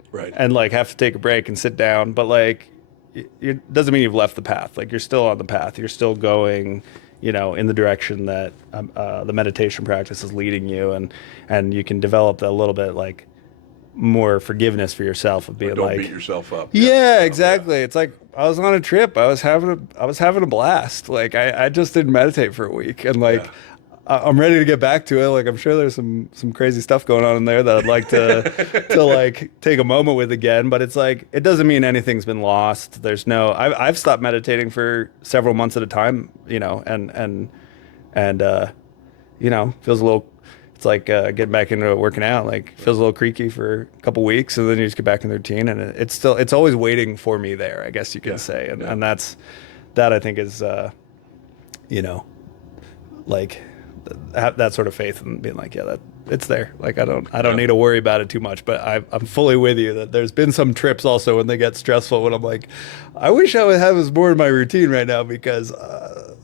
Right. And like have to take a break and sit down, but like it doesn't mean you've left the path. Like you're still on the path. You're still going, in the direction that the meditation practice is leading you, and you can develop a little bit like more forgiveness for yourself of being Don't beat yourself up. Yeah, exactly. Yeah. It's like I was on a trip. I was having a blast. Like I just didn't meditate for a week, and like. Yeah. I'm ready to get back to it. Like I'm sure there's some crazy stuff going on in there that I'd like to like take a moment with again. But it's like it doesn't mean anything's been lost. There's no. I've stopped meditating for several months at a time. And feels a little. It's like getting back into working out. Like feels a little creaky for a couple weeks, and then you just get back in the routine, and it's always waiting for me there. I guess you can say, and that I think is like. Have that sort of faith and being like, yeah, that it's there. Like I don't need to worry about it too much. But I'm fully with you that there's been some trips also when they get stressful when I'm like, I wish I would have this more in my routine right now because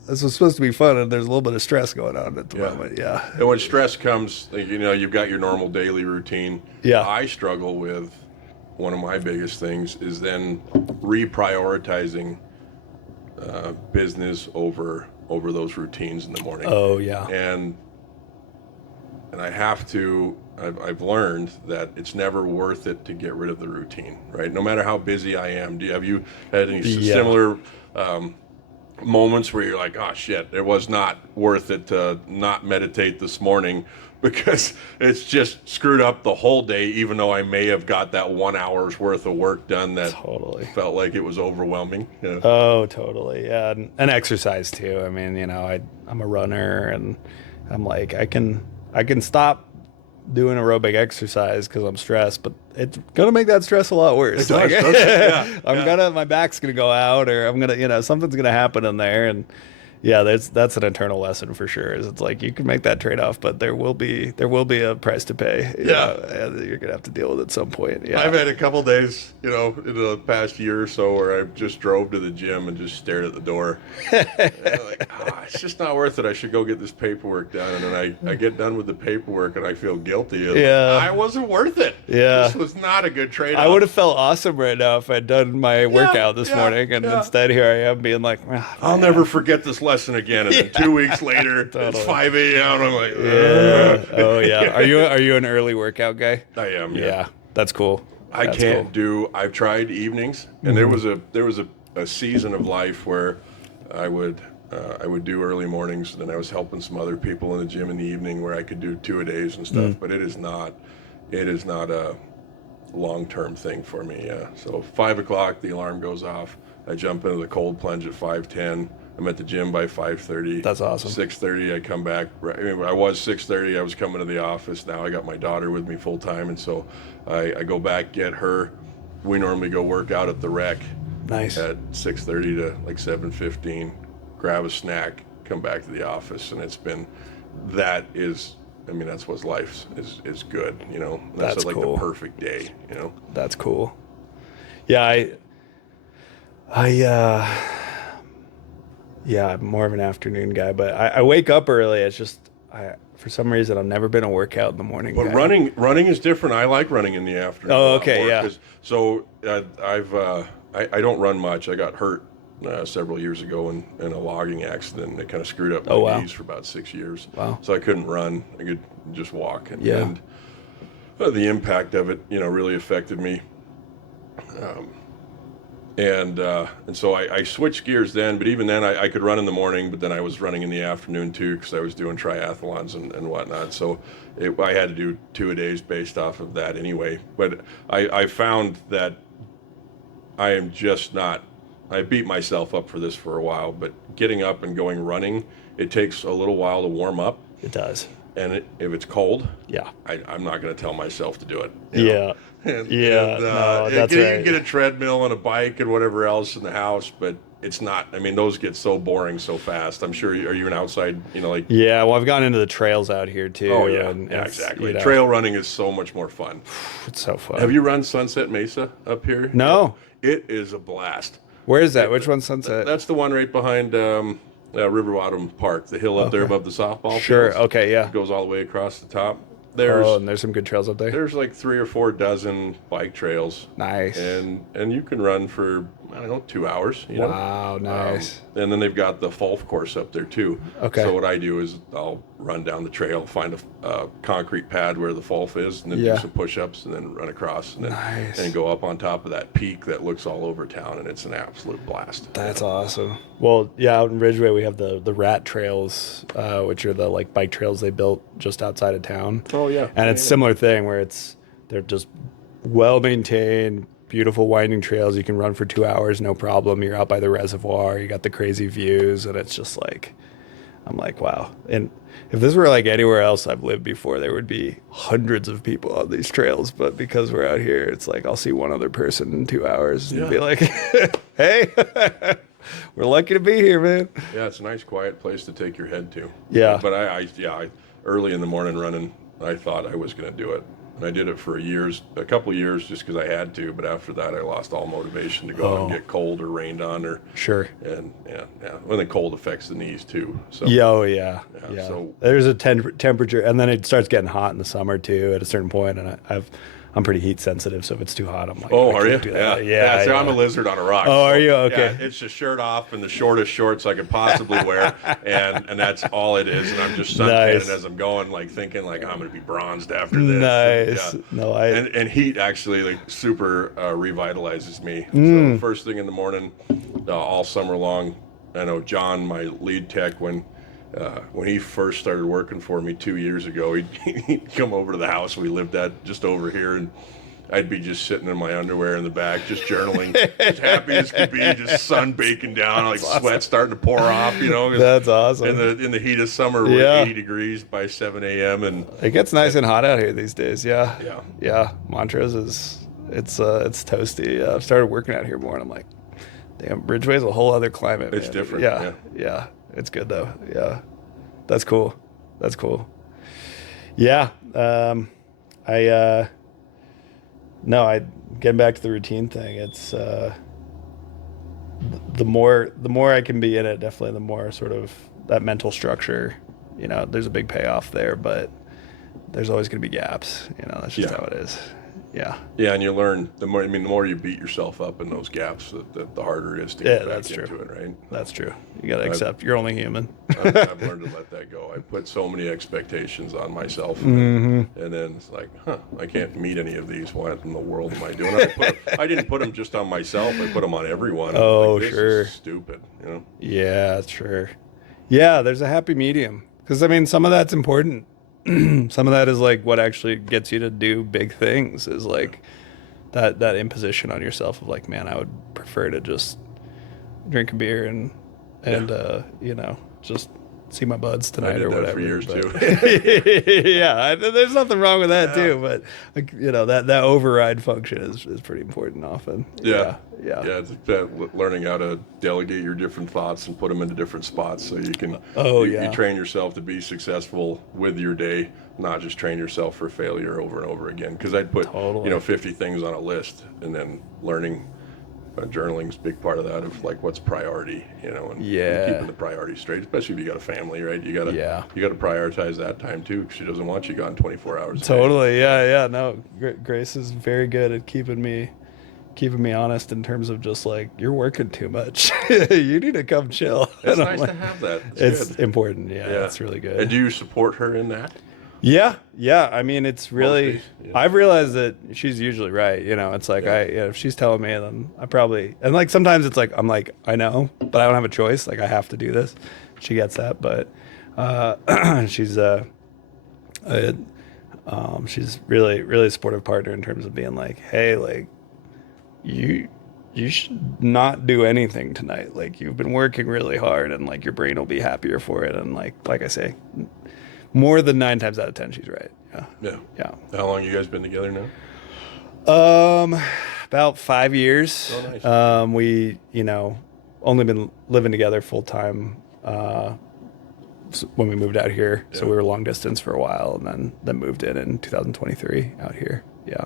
this was supposed to be fun and there's a little bit of stress going on at the moment. Yeah. And when stress comes, you've got your normal daily routine. Yeah. I struggle with one of my biggest things is then reprioritizing business over those routines in the morning. Oh yeah. And I have to. I've learned that it's never worth it to get rid of the routine, right? No matter how busy I am. Have you had any similar moments where you're like, oh shit, it was not worth it to not meditate this morning because it's just screwed up the whole day, even though I may have got that 1 hour's worth of work done that totally felt like it was overwhelming. Yeah. Oh, totally. Yeah. And exercise too. I mean, I'm a runner and I'm like, I can stop doing aerobic exercise because I'm stressed, but it's gonna make that stress a lot worse. It does, my back's gonna go out, or I'm gonna, something's gonna happen in there, and yeah, that's an internal lesson for sure. Is it's like you can make that trade off, but there will be a price to pay. You're gonna have to deal with it at some point. Yeah, I've had a couple days, in the past year or so, where I just drove to the gym and just stared at the door. It's just not worth it. I should go get this paperwork done, and then I get done with the paperwork and I feel guilty. I wasn't worth it. Yeah, this was not a good trade-off. I would have felt awesome right now if I'd done my workout this morning, and instead here I am being like, I'll never forget this lesson again. And then 2 weeks later, It's 5 a.m. I'm like, oh yeah. Are you an early workout guy? I am. Yeah, that's cool. I can't do. I've tried evenings, and there was a season of life where I would do early mornings, and then I was helping some other people in the gym in the evening where I could do 2 a days and stuff. But it is not a long-term thing for me. Yeah. So 5 o'clock, the alarm goes off. I jump into the cold plunge at 5:10. I'm at the gym by 5:30. That's awesome. 6:30, I come back. I was 6:30. I was coming to the office. Now I got my daughter with me full time, and so I go back, get her. We normally go work out at the rec. Nice. At 6:30 to like 7:15. Grab a snack, come back to the office, and that's what life is good. That's like cool. the perfect day. That's cool. Yeah, I'm more of an afternoon guy, but I wake up early. It's just for some reason I've never been a workout in the morning. But guy. running is different. I like running in the afternoon. Oh, okay, yeah. So I don't run much. I got hurt several years ago in a logging accident. It kind of screwed up my knees for about 6 years. Wow. So I couldn't run. I could just walk. And the impact of it, really affected me. And so I switched gears then, but even then I could run in the morning, but then I was running in the afternoon too because I was doing triathlons and whatnot. So I had to do 2 a days based off of that anyway. But I found that I am just not, I beat myself up for this for a while, but getting up and going running, it takes a little while to warm up. It does. And if it's cold, Yeah. I'm not going to tell myself to do it. Yeah. And, Yeah. No, that's you right. can get a treadmill and a bike and whatever else in the house, but it's not. I mean, those get so boring so fast. I'm sure. Are you an outside? Like. Yeah. Well, I've gone into the trails out here too. Oh yeah. And Yeah. Exactly. you know, Trail running is so much more fun. it's so fun. Have you run Sunset Mesa up here? No. It is a blast. Where is that? Which one's Sunset? That's the one right behind River Bottom Park, the hill up there above the softball Sure. fields. Okay. Yeah. It goes all the way across the top. And there's some good trails up there. There's like 3 or 4 dozen bike trails. Nice. And you can run for, I don't know, 2 hours. You know? Wow. Nice. And then they've got the Fulf course up there too. Okay. So what I do is I'll run down the trail, find a concrete pad where the Fulf is, and then Yeah. do some push-ups, and then run across, and then Nice. and go up on top of that peak that looks all over town, and it's an absolute blast. That's awesome. Well, yeah, out in Ridgeway we have the rat trails, which are the like bike trails they built just outside of town. Oh yeah. And it's a similar thing where they're just well maintained, beautiful winding trails. You can run for 2 hours, no problem. You're out by the reservoir. You got the crazy views, and it's just like, I'm like, wow. And if this were like anywhere else I've lived before, there would be hundreds of people on these trails. But because we're out here, it's like I'll see one other person in 2 hours and be like, hey, we're lucky to be here, man. Yeah, it's a nice, quiet place to take your head to. Yeah. But I early in the morning running, I thought I was going to do it. And I did it for a couple of years just because I had to. But after that, I lost all motivation to go out and get cold or rained on. Sure. And yeah. When the cold affects the knees too. So Yeah, oh, yeah. So there's a temperature, and then it starts getting hot in the summer too at a certain point, and I'm pretty heat sensitive, so if it's too hot, I'm like, oh, I are you? can't do that. Yeah. So yeah. I'm a lizard on a rock. Oh, are you? Okay. Yeah, it's a shirt off and the shortest shorts I could possibly wear, and that's all it is. And I'm just suntanning Nice. as I'm going, like thinking like I'm gonna be bronzed after this. Nice. Yeah. No, and heat actually like super revitalizes me. So first thing in the morning, all summer long. I know John, my lead tech, when he first started working for me 2 years ago, he'd come over to the house we lived at just over here, and I'd be just sitting in my underwear in the back, just journaling, as happy as could be, just sun baking down, like sweat starting to pour off, you know. That's awesome. In the heat of summer, we're 80 degrees by 7 a.m. and it gets nice and hot out here these days. Yeah. Yeah. Yeah. Montrose it's toasty. I've started working out here more, and I'm like, damn, Ridgeway's a whole other climate. It's man. different. Yeah. It's good though. Yeah. That's cool. Yeah. Getting back to the routine thing, it's the more I can be in it, definitely the more sort of that mental structure, there's a big payoff there, but there's always going to be gaps, that's just how it is. Yeah. Yeah, and you learn the more you beat yourself up in those gaps, the harder it is to get back into it, right? That's true. You got to accept you're only human. I've learned to let that go. I put so many expectations on myself, and then it's like, I can't meet any of these. What in the world am I doing? I didn't put them just on myself. I put them on everyone. Oh, like, this sure. is stupid, Yeah, sure. Yeah, there's a happy medium. Because, some of that's important. Some of that is like what actually gets you to do big things is like that imposition on yourself of like, man, I would prefer to just drink a beer and just see my buds tonight or whatever. I did that for years too. Yeah, there's nothing wrong with that too, but that override function is pretty important often. Yeah, it's learning how to delegate your different thoughts and put them into different spots so you can. You train yourself to be successful with your day, not just train yourself for failure over and over again. Because I'd put 50 things on a list, and then learning. Journaling's a big part of that, of like what's priority, and keeping the priorities straight, especially if you got a family, right? You gotta prioritize that time too, because she doesn't want you gone 24 hours a day. Totally. Yeah. No, Grace is very good at keeping me honest in terms of just like, you're working too much. You need to come chill. It's nice to have that. It's important. Yeah, it's really good. And do you support her in that? Yeah. I mean, it's really. days, yeah. I've realized that she's usually right. It's like if she's telling me, then I probably and like sometimes it's like I'm like I know, but I don't have a choice. Like I have to do this. She gets that, but she's uh, she's really a supportive partner in terms of being like, hey, like you you should not do anything tonight. Like you've been working really hard, and like your brain will be happier for it. And like I say, more than 9 times out of 10, she's right. Yeah. Yeah. Yeah. How long you guys been together now? About 5 years. Oh, nice. We, only been living together full time when we moved out here. So Yeah. we were long distance for a while, and then moved in 2023 out here. Yeah.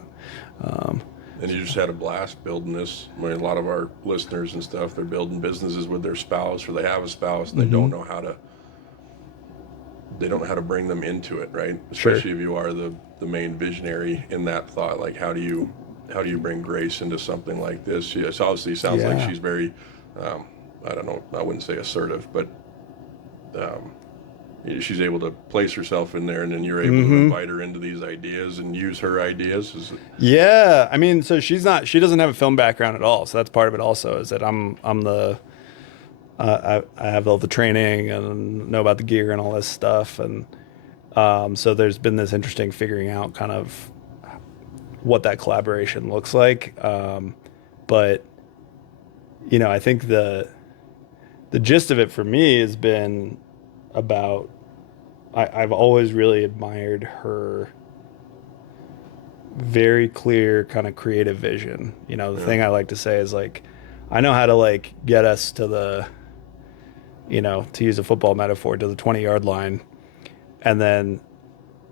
And you just had a blast building this. I mean, a lot of our listeners and stuff, they're building businesses with their spouse, or they have a spouse, and they don't know how to. They don't know how to bring them into it, right? Especially if you are the main visionary in that thought. Like, how do you bring Grace into something like this? It obviously sounds like she's very, I don't know, I wouldn't say assertive, but she's able to place herself in there, and then you're able to invite her into these ideas and use her ideas. Yeah, I mean, so she doesn't have a film background at all. So that's part of it. Also, is that I'm the I have all the training and know about the gear and all this stuff, and so there's been this interesting figuring out kind of what that collaboration looks like. But I think the gist of it for me has been about I've always really admired her very clear kind of creative vision. The thing I like to say is like I know how to like get us to the to use a football metaphor, to the 20-yard line, and then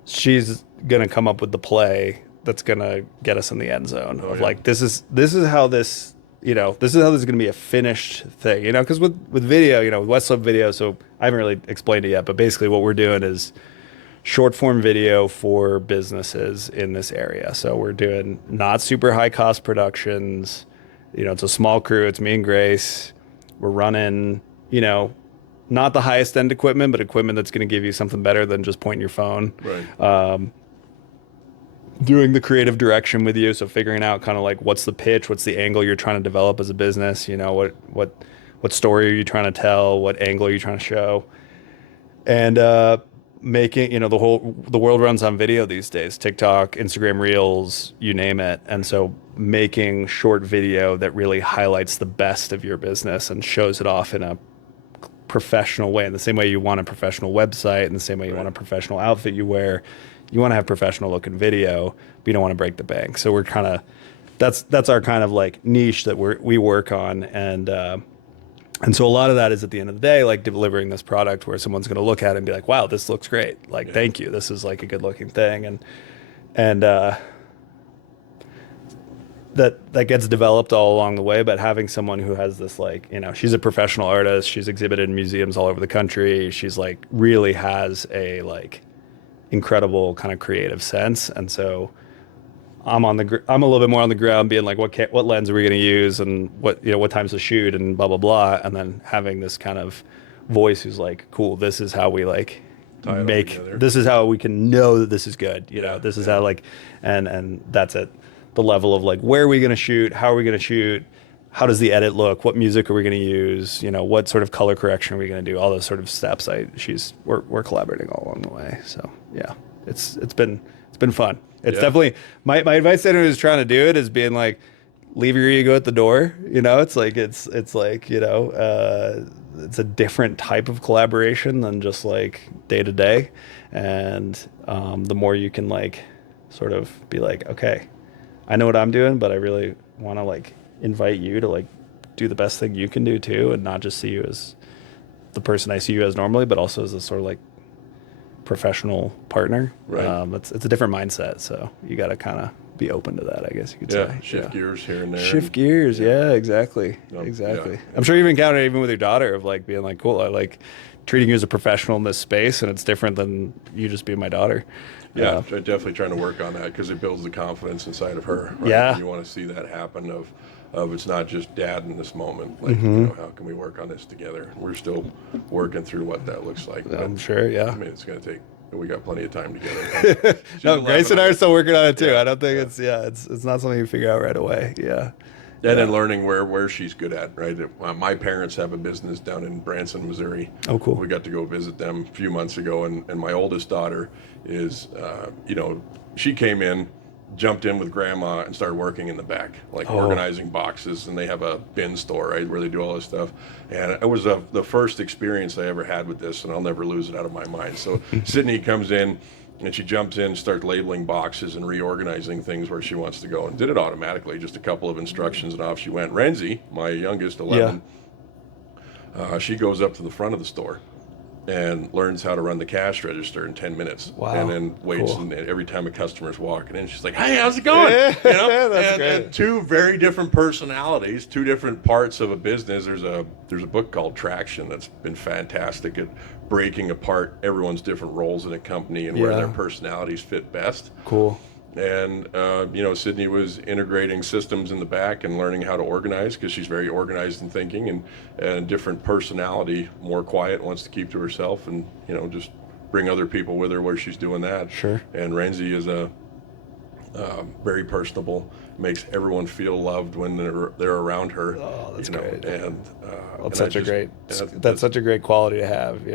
she's gonna come up with the play that's gonna get us in the end zone. Like this is how this this is how this is gonna be a finished thing. Because with video, with Westslope Video, so I haven't really explained it yet, but basically what we're doing is short form video for businesses in this area. So we're doing not super high cost productions. It's a small crew. It's me and Grace. We're running, not the highest end equipment, but equipment that's going to give you something better than just pointing your phone. Right. Doing the creative direction with you. So figuring out kind of like what's the pitch, what's the angle you're trying to develop as a business. What story are you trying to tell? What angle are you trying to show? And making, the world runs on video these days, TikTok, Instagram Reels, you name it. And so making short video that really highlights the best of your business and shows it off in a professional way, in the same way you want a professional website, in the same way you want a professional outfit you wear. You want to have professional looking video, but you don't want to break the bank. So we're kind of, that's our kind of like niche that we work on. And so a lot of that is at the end of the day, like delivering this product where someone's going to look at it and be like, wow, this looks great. Like, thank you. This is like a good looking thing. And that gets developed all along the way, but having someone who has this like, she's a professional artist. She's exhibited in museums all over the country. She's like really has a like incredible kind of creative sense. And so I'm a little bit more on the ground being like, what lens are we going to use, and what times to shoot, and blah, blah, blah. And then having this kind of voice who's like, cool, this is how we like this is how we can know that this is good. This is how like, and that's at the level of like, where are we going to shoot? How are we going to shoot? How does the edit look? What music are we going to use? What sort of color correction are we going to do? All those sort of steps. We're collaborating all along the way. So yeah, it's been fun. It's definitely my advice to anyone who's trying to do it is being like, leave your ego at the door. It's like it's a different type of collaboration than just like day to day. And the more you can like sort of be like, okay, I know what I'm doing, but I really want to like invite you to like do the best thing you can do too, and not just see you as the person I see you as normally, but also as a sort of like professional partner. Right. It's a different mindset, so you got to kind of be open to that, I guess you could say. Shift gears here and there. Shift gears, exactly. Yeah. I'm sure you've encountered it even with your daughter of like being like, cool, I like treating you as a professional in this space, and it's different than you just being my daughter. Yeah, definitely trying to work on that, because it builds the confidence inside of her. Right? Yeah. And you want to see that happen of it's not just dad in this moment. Like, how can we work on this together? We're still working through what that looks like. I'm sure, yeah. I mean, it's going to take We got plenty of time together. She's No, Grace and I are still working on it too. Yeah, I don't think it's not something you figure out right away. Yeah. And then learning where she's good at, right? My parents have a business down in Branson, Missouri. Oh, cool. We got to go visit them a few months ago, and my oldest daughter is, she came in, jumped in with grandma, and started working in the back, like organizing boxes, and they have a bin store, right, where they do all this stuff. And it was the first experience I ever had with this, and I'll never lose it out of my mind. So Sydney comes in, and she jumps in, starts labeling boxes and reorganizing things where she wants to go, and did it automatically, just a couple of instructions, and off she went. Renzi, my youngest, 11, she goes up to the front of the store and learns how to run the cash register in 10 minutes. Wow. And then waits, and every time a customer's walking in, she's like, "Hey, how's it going?" That's great. And two very different personalities, two different parts of a business. There's a book called Traction that's been fantastic at breaking apart everyone's different roles in a company and where their personalities fit best. Cool. And, Sydney was integrating systems in the back and learning how to organize, because she's very organized in thinking, and different personality, more quiet, wants to keep to herself, and, just bring other people with her where she's doing that. Sure. And Renzi is very personable, makes everyone feel loved when they're around her. Oh, that's great. And that's such a great quality to have,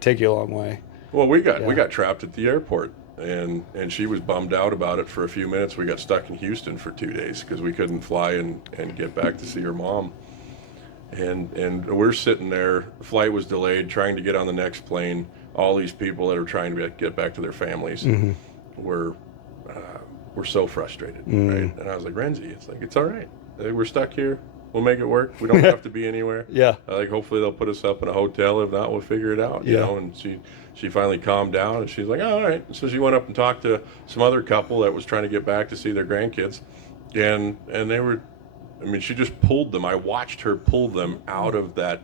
take you a long way. Well, we got trapped at the airport. And she was bummed out about it for a few minutes. We got stuck in Houston for 2 days because we couldn't fly and get back to see her mom. And we're sitting there. The flight was delayed, trying to get on the next plane. All these people that are trying to get back to their families were so frustrated, right? And I was like, Renzi, it's all right. We're stuck here. We'll make it work. We don't have to be anywhere. Hopefully they'll put us up in a hotel. If not, we'll figure it out. You know. And she finally calmed down, and she's like, "Oh, all right." So she went up and talked to some other couple that was trying to get back to see their grandkids, and they were, she just pulled them. I watched her pull them out of that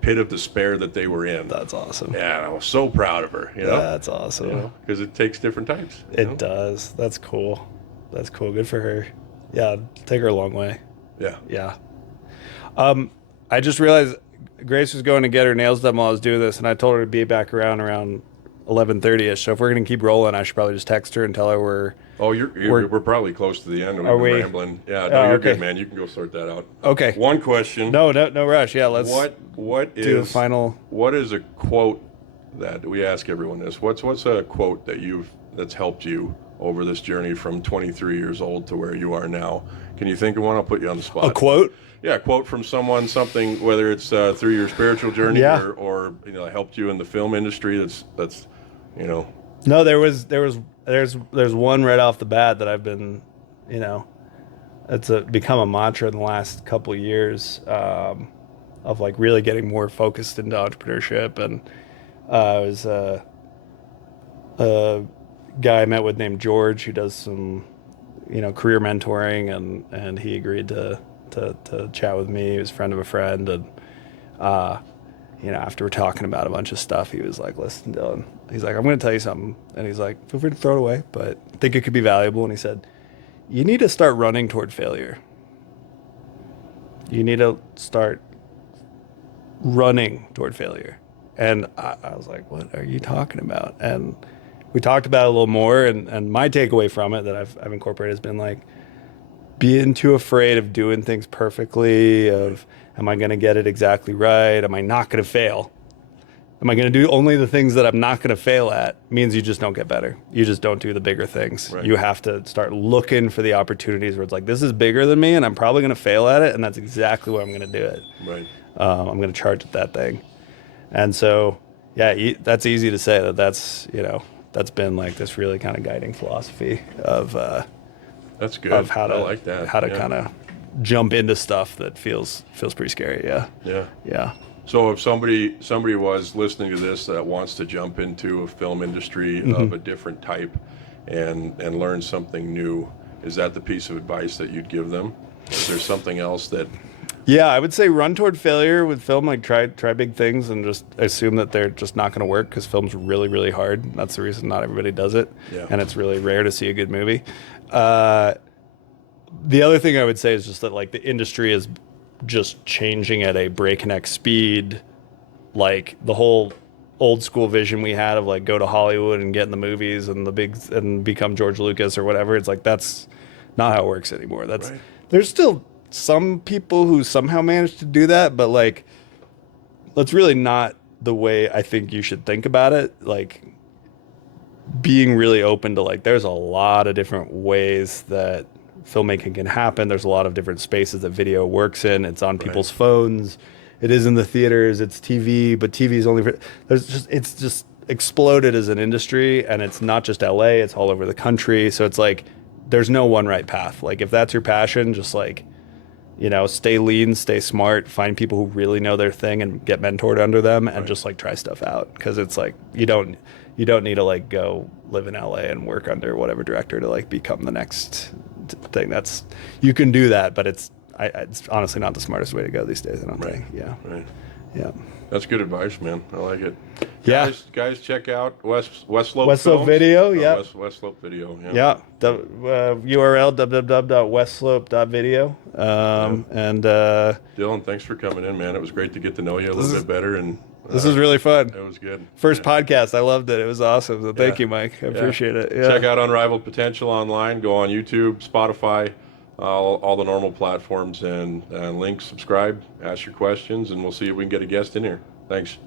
pit of despair that they were in. That's awesome. Yeah, I was so proud of her. That's awesome. Because it takes different types. It does. That's cool. That's cool. Good for her. Yeah, take her a long way. Yeah. I just realized Grace was going to get her nails done while I was doing this, and I told her to be back around 11:30ish. So if we're gonna keep rolling, I should probably just text her and tell her we're probably close to the end. Are we rambling? Yeah, no, you're good, man. You can go sort that out. Okay. One question. No rush. Yeah, let's what do the is final. What is a quote that we ask everyone this? What's a quote that's helped you over this journey from 23 years old to where you are now? Can you think of one? I'll put you on the spot. A quote? Yeah, a quote from someone, something, whether it's through your spiritual journey or helped you in the film industry. That's. No, there's one right off the bat that I've been, it's become a mantra in the last couple of years, of like really getting more focused into entrepreneurship. And I was a guy I met with named George, who does some, career mentoring, and he agreed to chat with me. He was a friend of a friend, and after we're talking about a bunch of stuff, he was like, "Listen, Dylan," he's like, "I'm going to tell you something," and he's like, "Feel free to throw it away, but I think it could be valuable." And he said, "You need to start running toward failure. You need to start running toward failure." And I was like, "What are you talking about?" And we talked about it a little more, and my takeaway from it that I've incorporated has been like, being too afraid of doing things perfectly, of am I going to get it exactly right? Am I not going to fail? Am I going to do only the things that I'm not going to fail at? Means you just don't get better. You just don't do the bigger things. Right. You have to start looking for the opportunities where it's like, this is bigger than me and I'm probably going to fail at it, and that's exactly where I'm going to do it. Right. I'm going to charge at that thing. And so, that's easy to say that's been like this really kind of guiding philosophy of that's good. Of how to, I like that. How to kind of jump into stuff that feels pretty scary. Yeah. So if somebody was listening to this that wants to jump into a film industry of a different type and learn something new, is that the piece of advice that you'd give them? Is there something else that? Yeah, I would say run toward failure with film. Like try big things and just assume that they're just not going to work, because film's really, really hard. That's the reason not everybody does it. Yeah. And it's really rare to see a good movie. The other thing I would say is just that like the industry is just changing at a breakneck speed. Like the whole old school vision we had of like go to Hollywood and get in the movies and and become George Lucas or whatever. It's like that's not how it works anymore. Right. There's still some people who somehow manage to do that, but like that's really not the way I think you should think about it. Like being really open to like there's a lot of different ways that filmmaking can happen. There's a lot of different spaces that video works in. It's on people's phones. It is in the theaters. It's TV, but TV is only for, it's just exploded as an industry, and it's not just LA. It's all over the country. So it's like there's no one right path. Like if that's your passion, just like stay lean, stay smart, find people who really know their thing and get mentored under them, and just like try stuff out. Because it's like you don't need to like go live in LA and work under whatever director to like become the next thing. That's you can do that, but it's honestly not the smartest way to go these days. I don't think. Yeah. Right. Yeah. That's good advice, man. I like it. Yeah. Guys, check out West Slope Films. Video. Yeah. West Slope Video. Yeah. Yeah. URL www.westslope.video. And Dylan, thanks for coming in, man. It was great to get to know you a little bit better, and this was really fun. it was good. First podcast. I loved it. It was awesome. So thank you, Mike. I appreciate it. Yeah. Check out Unrivaled Potential online. Go on YouTube, Spotify, all the normal platforms, and link, subscribe, ask your questions, and we'll see if we can get a guest in here. Thanks.